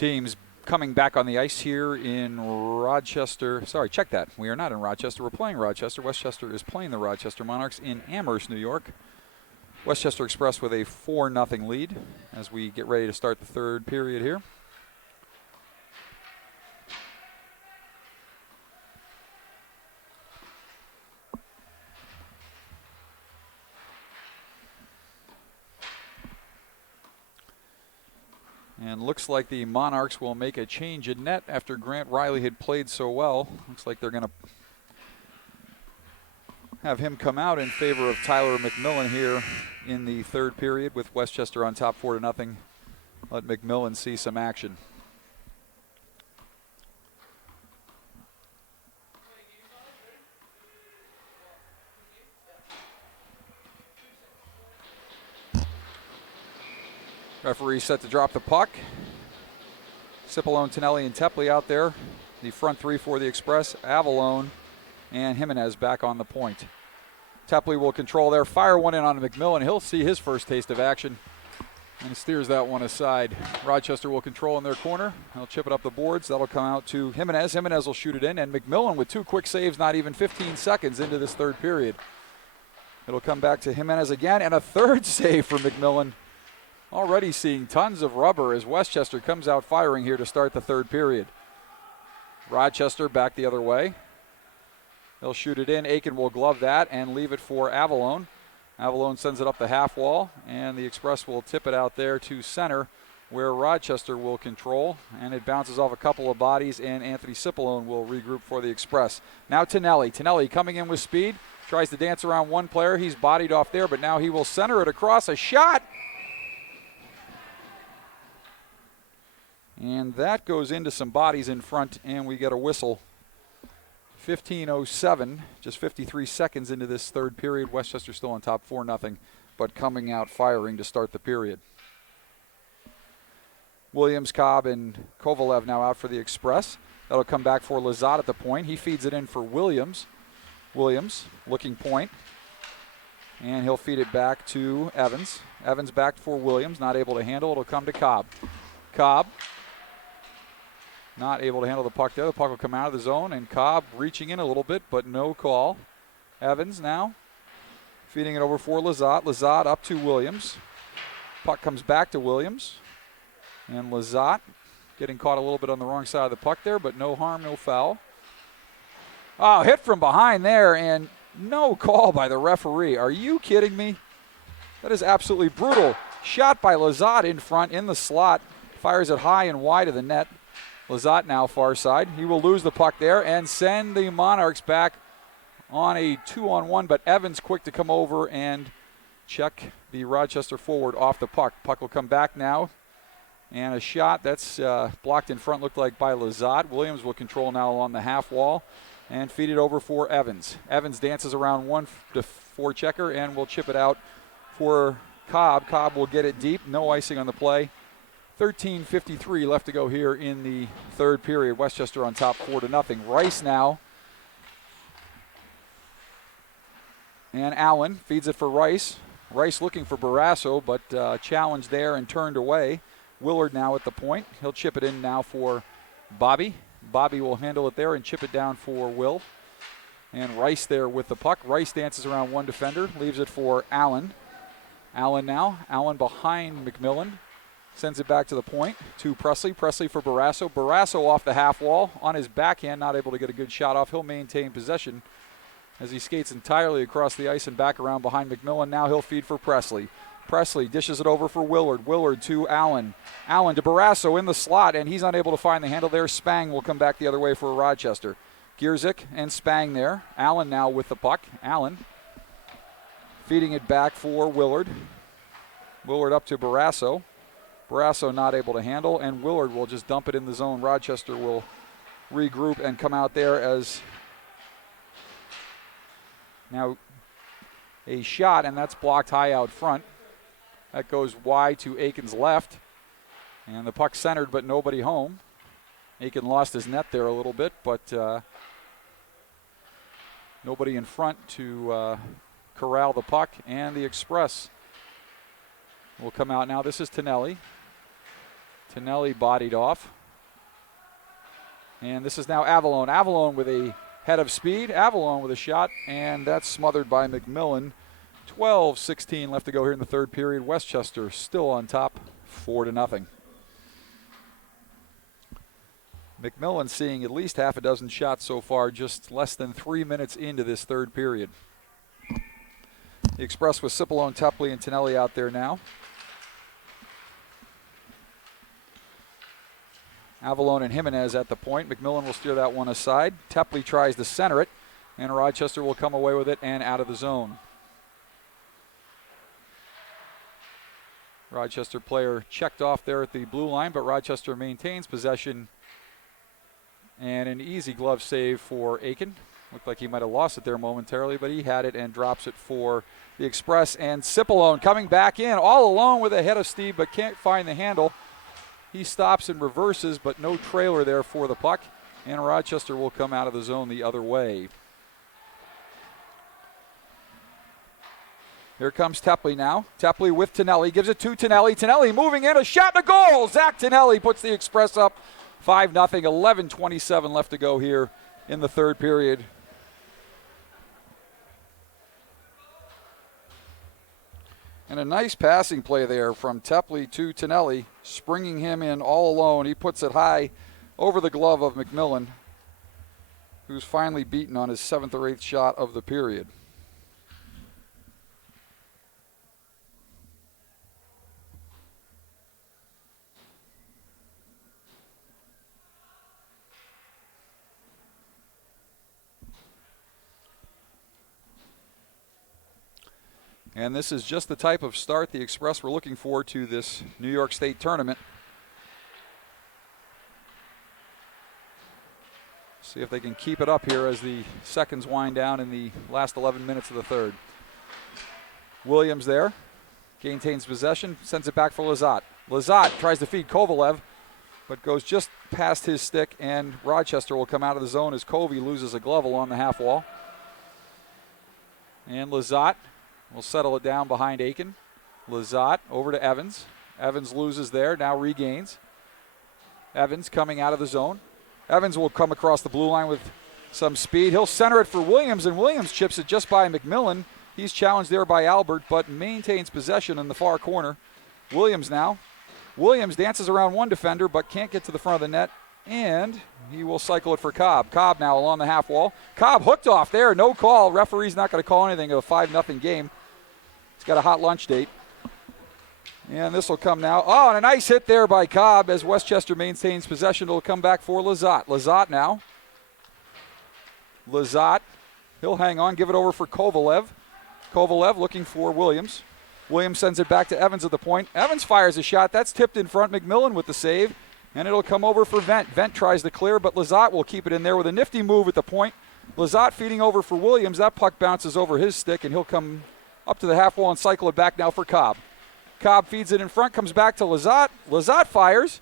teams coming back on the ice here in Rochester. Sorry, check that. We are not in Rochester. We're playing Rochester. Westchester is playing the Rochester Monarchs in Amherst, New York. Westchester Express with a 4-0 lead as we get ready to start the third period here. And looks like the Monarchs will make a change in net after Grant Riley had played so well. Looks like they're going to have him come out in favor of Tyler McMillan here in the third period with Westchester on top 4-0. Let McMillan see some action. Referee set to drop the puck. Cipollone, Tonelli, and Tepley out there. The front three for the Express. Avalone and Jimenez back on the point. Tepley will control there. Fire one in on McMillan. He'll see his first taste of action and steers that one aside. Rochester will control in their corner. He'll chip it up the boards. That'll come out to Jimenez. Jimenez will shoot it in, and McMillan with 2 quick saves, not even 15 seconds into this third period. It'll come back to Jimenez again, and a third save for McMillan. Already seeing tons of rubber as Westchester comes out firing here to start the third period. Rochester back the other way. They'll shoot it in. Aiken will glove that and leave it for Avalone. Avalone sends it up the half wall, and the Express will tip it out there to center where Rochester will control, and it bounces off a couple of bodies, and Anthony Cipollone will regroup for the Express. Now Tonelli. Tonelli coming in with speed, tries to dance around one player. He's bodied off there, but now he will center it across. A shot! And that goes into some bodies in front, and we get a whistle. 15:07, just 53 seconds into this third period. Westchester still on top 4-0, but coming out firing to start the period. Williams, Cobb, and Kovalev now out for the Express. That'll come back for Lazat at the point. He feeds it in for Williams. Williams looking point, and he'll feed it back to Evans. Evans back for Williams, not able to handle. It'll come to Cobb. Cobb not able to handle the puck there. The puck will come out of the zone, and Cobb reaching in a little bit, but no call. Evans now feeding it over for Lazat. Lazat up to Williams. Puck comes back to Williams. And Lazat getting caught a little bit on the wrong side of the puck there, but no harm, no foul. Oh, hit from behind there, and no call by the referee. Are you kidding me? That is absolutely brutal. Shot by Lazat in front, in the slot. Fires it high and wide of the net. Lazat now far side. He will lose the puck there and send the Monarchs back on a 2-on-1, but Evans quick to come over and check the Rochester forward off the puck. Puck will come back now, and a shot that's blocked in front looked like by Lazat. Williams will control now along the half wall and feed it over for Evans. Evans dances around one to four checker and will chip it out for Cobb. Cobb will get it deep. No icing on the play. 13:53 left to go here in the third period. Westchester on top 4-0. Rice now. And Allen feeds it for Rice. Rice looking for Barrasso, but challenged there and turned away. Willard now at the point. He'll chip it in now for Bobby. Bobby will handle it there and chip it down for Will. And Rice there with the puck. Rice dances around one defender, leaves it for Allen. Allen now. Allen behind McMillan. Sends it back to the point to Presley. Presley for Barrasso. Barrasso off the half wall on his backhand, not able to get a good shot off. He'll maintain possession as he skates entirely across the ice and back around behind McMillan. Now he'll feed for Presley. Presley dishes it over for Willard. Willard to Allen. Allen to Barrasso in the slot, and he's unable to find the handle there. Spang will come back the other way for Rochester. Gierzik and Spang there. Allen now with the puck. Allen feeding it back for Willard. Willard up to Barrasso. Barrasso not able to handle, and Willard will just dump it in the zone. Rochester will regroup and come out there as now a shot, and that's blocked high out front. That goes wide to Aiken's left, and the puck centered, but nobody home. Aiken lost his net there a little bit, but nobody in front to corral the puck, and the Express will come out now. This is Tonelli. Tonelli bodied off. And this is now Avalon. Avalon with a head of speed. Avalon with a shot, and that's smothered by McMillan. 12-16 left to go here in the third period. Westchester still on top, 4-0. McMillan seeing at least half a dozen shots so far, just less than 3 minutes into this third period. The Express with Cipollone, Tepley, and Tonelli out there now. Avalon and Jimenez at the point. McMillan will steer that one aside. Tepley tries to center it, and Rochester will come away with it and out of the zone. Rochester player checked off there at the blue line, but Rochester maintains possession. And an easy glove save for Aiken. Looked like he might have lost it there momentarily, but he had it and drops it for the Express. And Cipollone coming back in all alone with a head of Steve, but can't find the handle. He stops and reverses, but no trailer there for the puck. And Rochester will come out of the zone the other way. Here comes Tepley now. Tepley with Tonelli. Gives it to Tonelli. Tonelli moving in. A shot and a goal. Zach Tonelli puts the Express up 5-0. 11:27 left to go here in the third period. And a nice passing play there from Tepley to Tonelli, springing him in all alone. He puts it high over the glove of McMillan, who's finally beaten on his 7th or 8th shot of the period. And this is just the type of start the Express were looking for to this New York State tournament. See if they can keep it up here as the seconds wind down in the last 11 minutes of the third. Williams there, maintains possession, sends it back for Lazat. Lazat tries to feed Kovalev, but goes just past his stick, and Rochester will come out of the zone as Covey loses a glove along the half wall. And Lazat will settle it down behind Aiken. Lazat over to Evans. Evans loses there, now regains. Evans coming out of the zone. Evans will come across the blue line with some speed. He'll center it for Williams, and Williams chips it just by McMillan. He's challenged there by Albert, but maintains possession in the far corner. Williams now. Williams dances around one defender, but can't get to the front of the net, and he will cycle it for Cobb. Cobb now along the half wall. Cobb hooked off there, no call. Referee's not going to call anything of a 5-0 game. He's got a hot lunch date. And this will come now. Oh, and a nice hit there by Cobb as Westchester maintains possession. It'll come back for Lazat. Lazat now. Lazat. He'll hang on, give it over for Kovalev. Kovalev looking for Williams. Williams sends it back to Evans at the point. Evans fires a shot. That's tipped in front. McMillan with the save. And it'll come over for Vent. Vent tries to clear, but Lazat will keep it in there with a nifty move at the point. Lazat feeding over for Williams. That puck bounces over his stick, and he'll come up to the half wall and cycle it back now for Cobb. Cobb feeds it in front, comes back to Lazat. Lazat fires,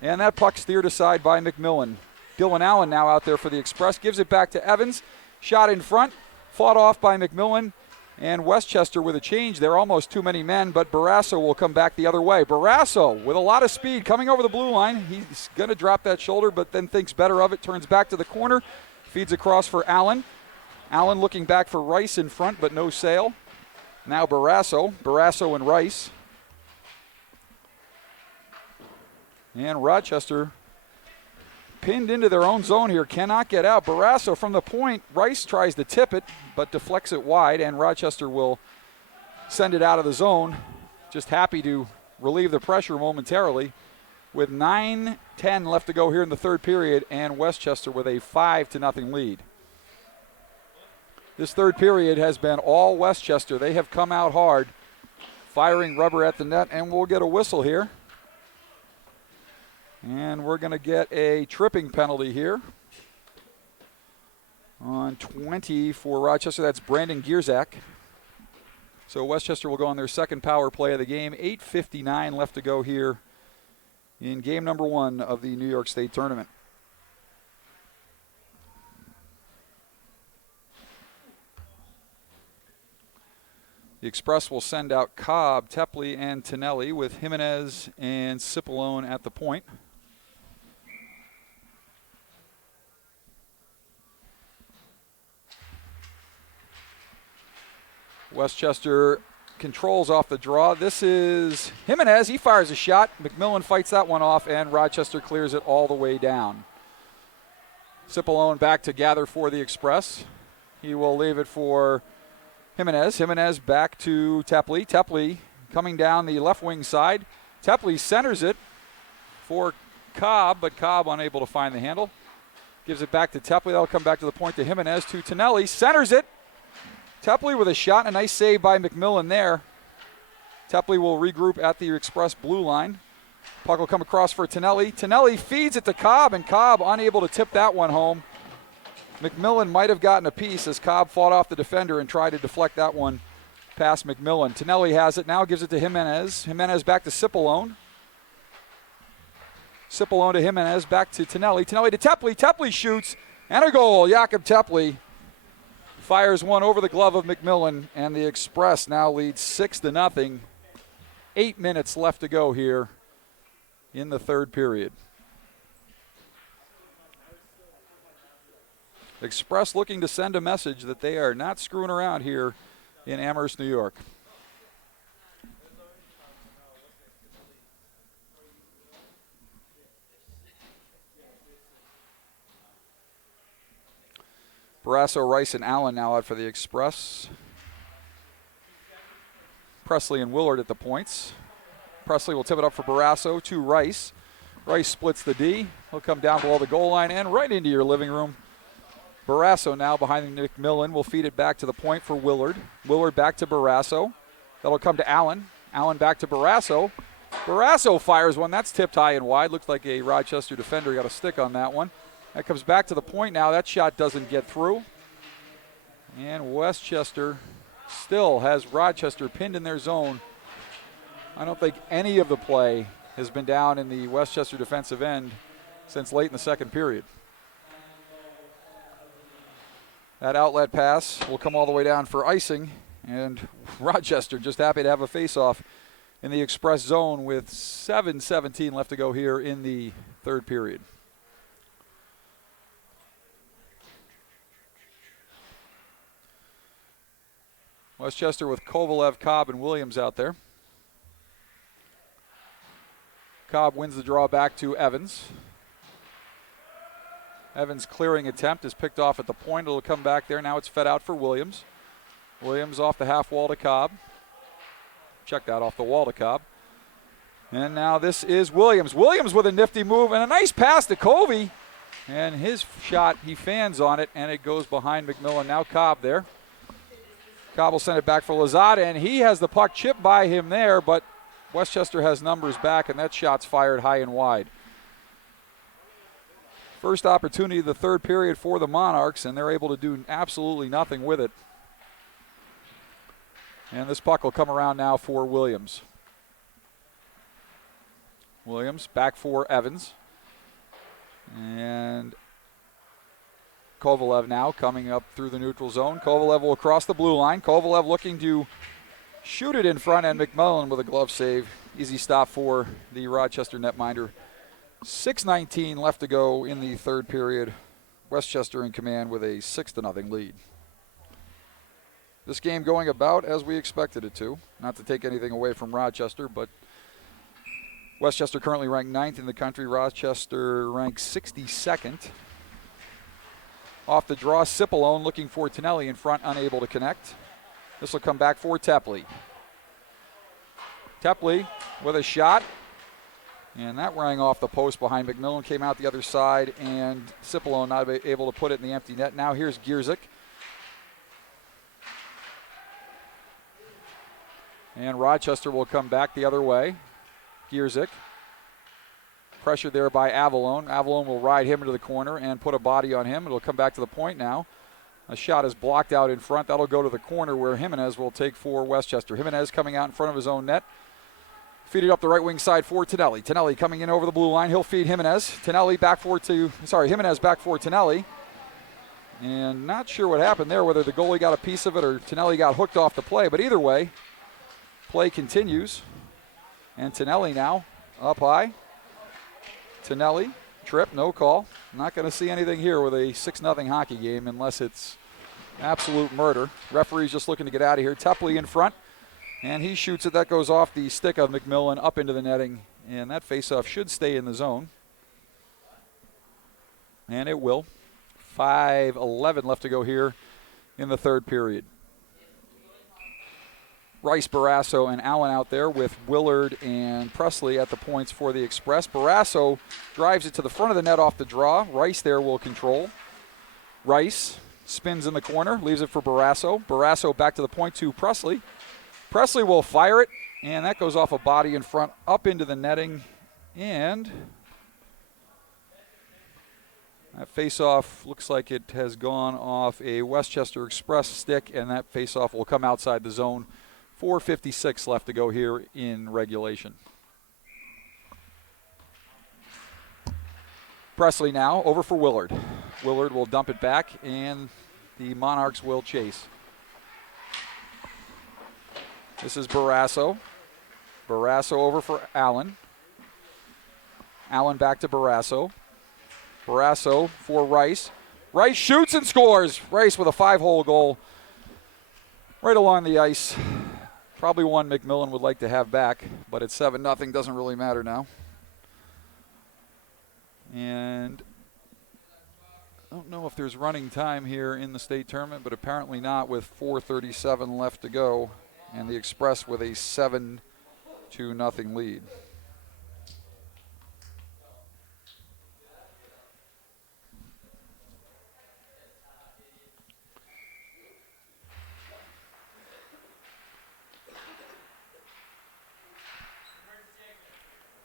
and that puck steered aside by McMillan. Dylan Allen now out there for the Express. Gives it back to Evans. Shot in front, fought off by McMillan. And Westchester with a change there, almost too many men, but Barrasso will come back the other way. Barrasso with a lot of speed coming over the blue line. He's going to drop that shoulder, but then thinks better of it. Turns back to the corner, feeds across for Allen. Allen looking back for Rice in front, but no sail. Now Barrasso and Rice. And Rochester pinned into their own zone here, cannot get out. Barrasso from the point. Rice tries to tip it, but deflects it wide, and Rochester will send it out of the zone. Just happy to relieve the pressure momentarily. With 9:10 left to go here in the third period, and Westchester with a 5-0 lead. This third period has been all Westchester. They have come out hard, firing rubber at the net, and we'll get a whistle here. And we're going to get a tripping penalty here on 20 for Rochester. That's Brandon Gierzak. So Westchester will go on their second power play of the game. 8:59 left to go here in game number 1 of the New York State tournament. The Express will send out Cobb, Tepley, and Tonelli with Jimenez and Cipollone at the point. Westchester controls off the draw. This is Jimenez. He fires a shot. McMillan fights that one off, and Rochester clears it all the way down. Cipollone back to gather for the Express. He will leave it for Jimenez. Jimenez back to Tepley. Tepley coming down the left wing side. Tepley centers it for Cobb, but Cobb unable to find the handle. Gives it back to Tepley. That'll come back to the point to Jimenez. To Tonelli. Centers it. Tepley with a shot and a nice save by McMillan there. Tepley will regroup at the Express blue line. Puck will come across for Tonelli. Tonelli feeds it to Cobb, and Cobb unable to tip that one home. McMillan might have gotten a piece as Cobb fought off the defender and tried to deflect that one past McMillan. Tonelli has it now, gives it to Jimenez. Jimenez back to Cipollone. Cipollone to Jimenez, back to Tonelli. Tonelli to Tepley. Tepley shoots, and a goal. Jakob Tepley fires one over the glove of McMillan, and the Express now leads 6-0. 8 minutes left to go here in the third period. Express looking to send a message that they are not screwing around here in Amherst, New York. Barrasso, Rice, and Allen now out for the Express. Presley and Willard at the points. Presley will tip it up for Barrasso to Rice. Rice splits the D. He'll come down below the goal line and right into your living room. Barrasso now behind McMillan will feed it back to the point for Willard. Willard back to Barrasso. That'll come to Allen. Allen back to Barrasso. Barrasso fires one. That's tipped high and wide. Looks like a Rochester defender got a stick on that one. That comes back to the point now. That shot doesn't get through. And Westchester still has Rochester pinned in their zone. I don't think any of the play has been down in the Westchester defensive end since late in the second period. That outlet pass will come all the way down for icing, and Rochester just happy to have a face-off in the Express zone with 7:17 left to go here in the third period. Westchester with Kovalev, Cobb, and Williams out there. Cobb wins the draw back to Evans. Evans' clearing attempt is picked off at the point. It'll come back there. Now it's fed out for Williams. Williams off the half wall to Cobb. Check that, off the wall to Cobb. And now this is Williams. Williams with a nifty move and a nice pass to Covey. And his shot, he fans on it, and it goes behind McMillan. Now Cobb there. Cobb will send it back for Lozada, and he has the puck chipped by him there, but Westchester has numbers back, and that shot's fired high and wide. First opportunity of the third period for the Monarchs, and they're able to do absolutely nothing with it. And this puck will come around now for Williams. Williams back for Evans. And Kovalev now coming up through the neutral zone. Kovalev will cross the blue line. Kovalev looking to shoot it in front, and McMillan with a glove save. Easy stop for the Rochester netminder. 6:19 left to go in the third period. Westchester in command with a 6-0 lead. This game going about as we expected it to. Not to take anything away from Rochester, but Westchester currently ranked 9th in the country. Rochester ranked 62nd. Off the draw, Cipollone looking for Tonelli in front, unable to connect. This will come back for Tepley. Tepley with a shot, and that rang off the post behind McMillan, came out the other side, and Cipollone not able to put it in the empty net. Now here's Gierzik. And Rochester will come back the other way. Gierzik. Pressure there by Avalone. Avalone will ride him into the corner and put a body on him. It'll come back to the point now. A shot is blocked out in front. That'll go to the corner where Jimenez will take for Westchester. Jimenez coming out in front of his own net. Feed it up the right wing side for Tonelli. Tonelli coming in over the blue line. He'll feed Jimenez. Jimenez back for Tonelli. And not sure what happened there, whether the goalie got a piece of it or Tonelli got hooked off the play. But either way, play continues. And Tonelli now up high. Tonelli, trip, no call. Not going to see anything here with a 6-0 hockey game unless it's Absolute murder. Referee's just looking to get out of here. Tepley in front, and he shoots it. That goes off the stick of McMillan up into the netting, and that faceoff should stay in the zone. And it will. 5:11 left to go here in the third period. Rice, Barrasso, and Allen out there with Willard and Presley at the points for the Express. Barrasso drives it to the front of the net off the draw. Rice there will control. Rice spins in the corner, leaves it for Barrasso. Barrasso back to the point to Presley. Presley will fire it, and that goes off a body in front up into the netting. And that face-off looks like it has gone off a Westchester Express stick, and that face-off will come outside the zone. 4:56 left to go here in regulation. Presley now over for Willard. Willard will dump it back, and the Monarchs will chase. This is Barrasso. Barrasso over for Allen. Allen back to Barrasso. Barrasso for Rice. Rice shoots and scores. Rice with a 5-hole goal right along the ice. Probably one McMillan would like to have back, but it's 7-0. Doesn't really matter now. And I don't know if there's running time here in the state tournament, but apparently not, with 4:37 left to go, and the Express with a 7-0 lead.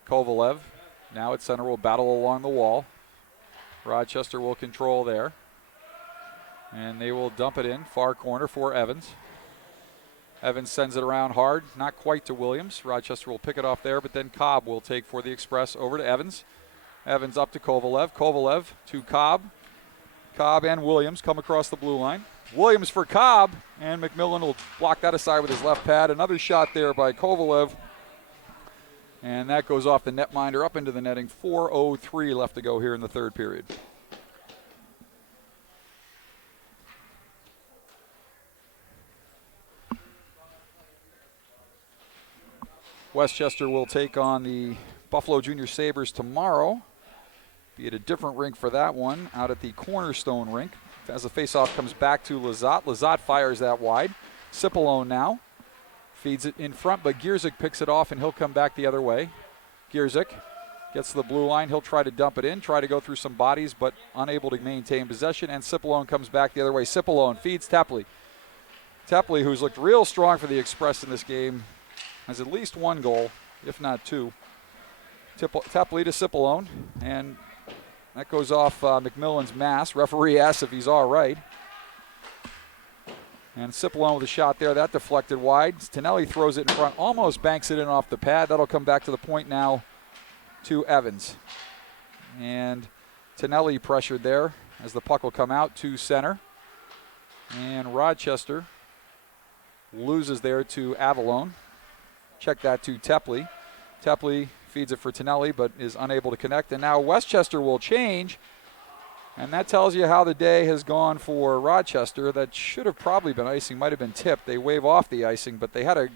Kovalev now at center will battle along the wall. Rochester will control there. And they will dump it in, far corner for Evans. Evans sends it around hard, not quite to Williams. Rochester will pick it off there, but then Cobb will take for the Express over to Evans. Evans up to Kovalev. Kovalev to Cobb. Cobb and Williams come across the blue line. Williams for Cobb, and McMillan will block that aside with his left pad. Another shot there by Kovalev. And that goes off the netminder up into the netting. 4:03 left to go here in the third period. Westchester will take on the Buffalo Junior Sabres tomorrow. Be at a different rink for that one, out at the Cornerstone rink. As the faceoff comes back to Lizotte. Lizotte fires that wide. Cipollone now. Feeds it in front, but Gierzik picks it off, and he'll come back the other way. Gierzik gets to the blue line. He'll try to dump it in, try to go through some bodies, but unable to maintain possession, and Cipollone comes back the other way. Cipollone feeds Tepley. Tepley, who's looked real strong for the Express in this game, has at least one goal, if not two. Tepley to Cipollone, and that goes off McMillan's mask. Referee asks if he's all right. And Cipollone with a shot there. That deflected wide. Tonelli throws it in front, almost banks it in off the pad. That'll come back to the point now to Evans. And Tonelli pressured there as the puck will come out to center. And Rochester loses there to Avalon. Check that to Tepley. Tepley feeds it for Tonelli, but is unable to connect. And now Westchester will change. And that tells you how the day has gone for Rochester. That should have probably been icing, might have been tipped. They wave off the icing, but they had a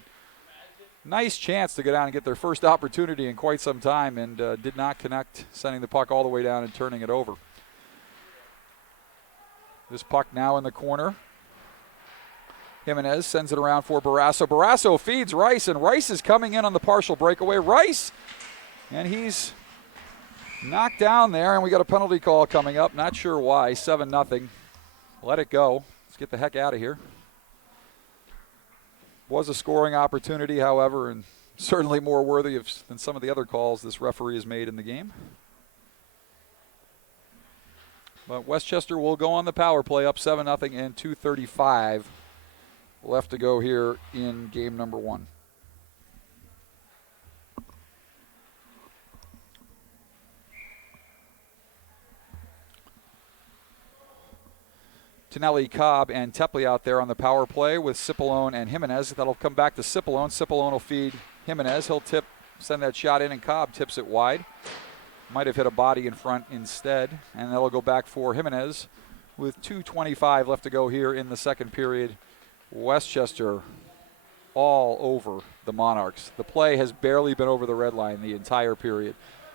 nice chance to go down and get their first opportunity in quite some time, and did not connect, sending the puck all the way down and turning it over. This puck now in the corner. Jimenez sends it around for Barrasso. Barrasso feeds Rice, and Rice is coming in on the partial breakaway. Rice, and he's knocked down there, and we got a penalty call coming up. Not sure why. 7-0. Let it go. Let's get the heck out of here. Was a scoring opportunity, however, and certainly more worthy than some of the other calls this referee has made in the game. But Westchester will go on the power play, up 7-0, and 2:35 left to go here in game number one. Tonelli, Cobb, and Tepley out there on the power play with Cipollone and Jimenez. That'll come back to Cipollone. Cipollone will feed Jimenez. He'll send that shot in, and Cobb tips it wide. Might have hit a body in front instead, and that'll go back for Jimenez with 2:25 left to go here in the second period. Westchester all over the Monarchs. The play has barely been over the red line the entire period.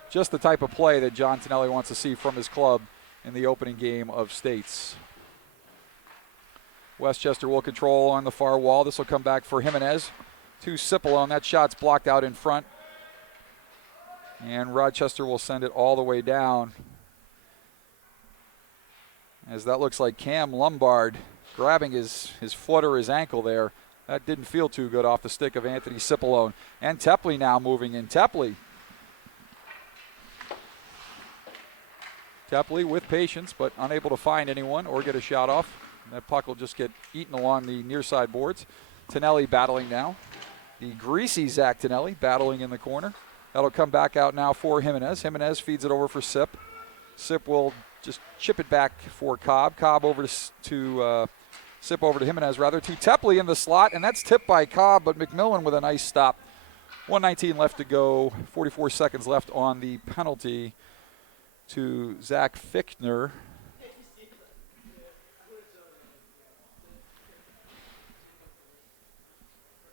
Just the type of play that John Tonelli wants to see from his club in the opening game of states. Westchester will control on the far wall. This will come back for Jimenez to Cipollone. That shot's blocked out in front. And Rochester will send it all the way down. As that looks like Cam Lombard grabbing his foot or his ankle there. That didn't feel too good off the stick of Anthony Cipollone. And Tepley now moving in. Tepley with patience, but unable to find anyone or get a shot off. That puck will just get eaten along the near side boards. Tonelli battling now. The greasy Zach Tonelli battling in the corner. That'll come back out now for Jimenez. Jimenez feeds it over for Sip. Sip will just chip it back for Cobb. Cobb over to Sip over to Jimenez, rather, to Tepley in the slot, and that's tipped by Cobb, but McMillan with a nice stop. 1:19 left to go, 44 seconds left on the penalty to Zach Fichtner.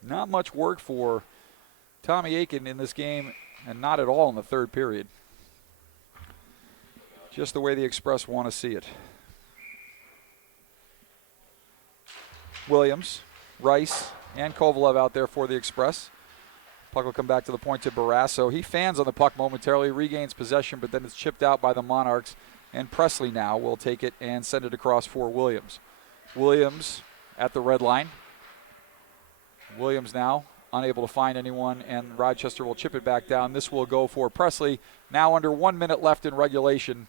Not much work for Tommy Aiken in this game, and not at all in the third period. Just the way the Express want to see it. Williams, Rice, and Kovalev out there for the Express. Puck will come back to the point to Barrasso. He fans on the puck momentarily, regains possession, but then it's chipped out by the Monarchs. And Presley now will take it and send it across for Williams. Williams at the red line. Williams now unable to find anyone, and Rochester will chip it back down. This will go for Presley. Now under 1 minute left in regulation.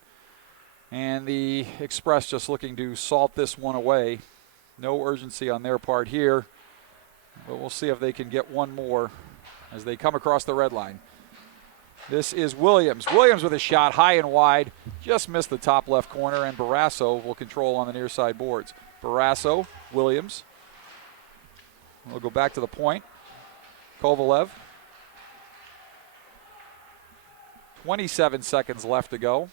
And the Express just looking to salt this one away. No urgency on their part here, but we'll see if they can get one more as they come across the red line. This is Williams. Williams with a shot high and wide, just missed the top left corner, and Barrasso will control on the near side boards. Barrasso, Williams. We'll go back to the point. Kovalev. 27 seconds left to go.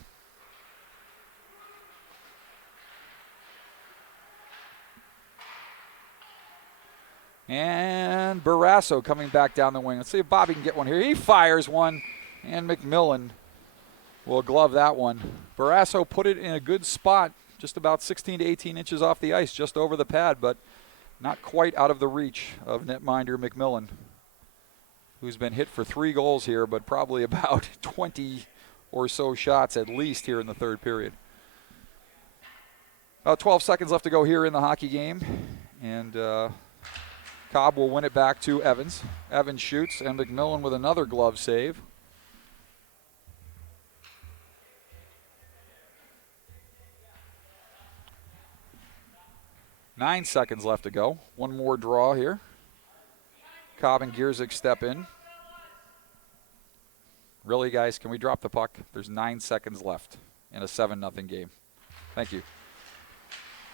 And Barrasso coming back down the wing. Let's see if Bobby can get one here. He fires one, and McMillan will glove that one. Barrasso put it in a good spot, just about 16 to 18 inches off the ice, just over the pad, but not quite out of the reach of netminder McMillan, who's been hit for 3 goals here, but probably about 20 or so shots at least here in the third period. About 12 seconds left to go here in the hockey game, and Cobb will win it back to Evans. Evans shoots, and McMillan with another glove save. Nine seconds left to go. One more draw here. Cobb and Gierzik step in. Really, guys, can we drop the puck? There's 9 seconds left in a 7-0 game. Thank you.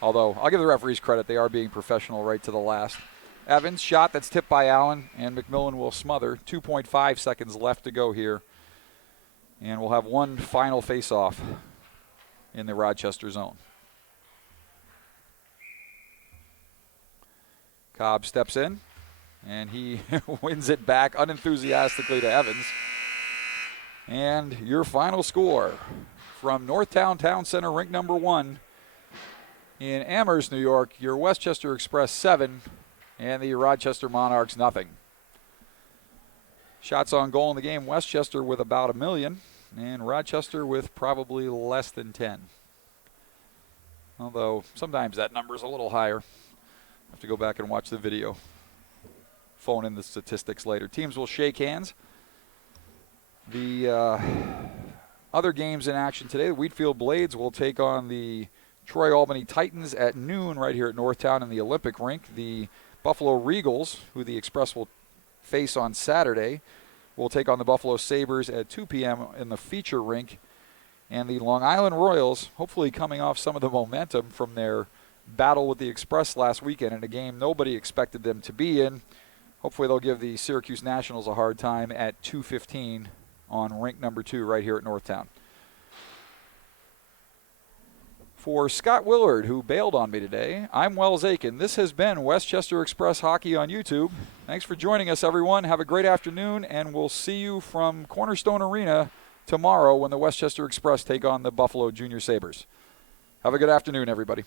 Although, I'll give the referees credit. They are being professional right to the last. Evans, shot that's tipped by Allen, and McMillan will smother. 2.5 seconds left to go here. And we'll have one final face-off in the Rochester zone. Cobb steps in, and he wins it back unenthusiastically to Evans. And your final score from Northtown Town Center, rink number 1 in Amherst, New York, your Westchester Express 7, and the Rochester Monarchs 0. Shots on goal in the game, Westchester with about 1 million, and Rochester with probably less than 10. Although sometimes that number is a little higher. Have to go back and watch the video. Phone in the statistics later. Teams will shake hands. The other games in action today, the Wheatfield Blades will take on the Troy Albany Titans at noon right here at Northtown in the Olympic rink. The Buffalo Regals, who the Express will face on Saturday, will take on the Buffalo Sabres at 2 p.m. in the feature rink. And the Long Island Royals, hopefully coming off some of the momentum from their battle with the Express last weekend in a game nobody expected them to be in. Hopefully they'll give the Syracuse Nationals a hard time at 2:15 on rink number 2 right here at Northtown. For Scott Willard, who bailed on me today, I'm Wells Aiken. This has been Westchester Express Hockey on YouTube. Thanks for joining us, everyone. Have a great afternoon, and we'll see you from Cornerstone Arena tomorrow when the Westchester Express take on the Buffalo Junior Sabres. Have a good afternoon, everybody.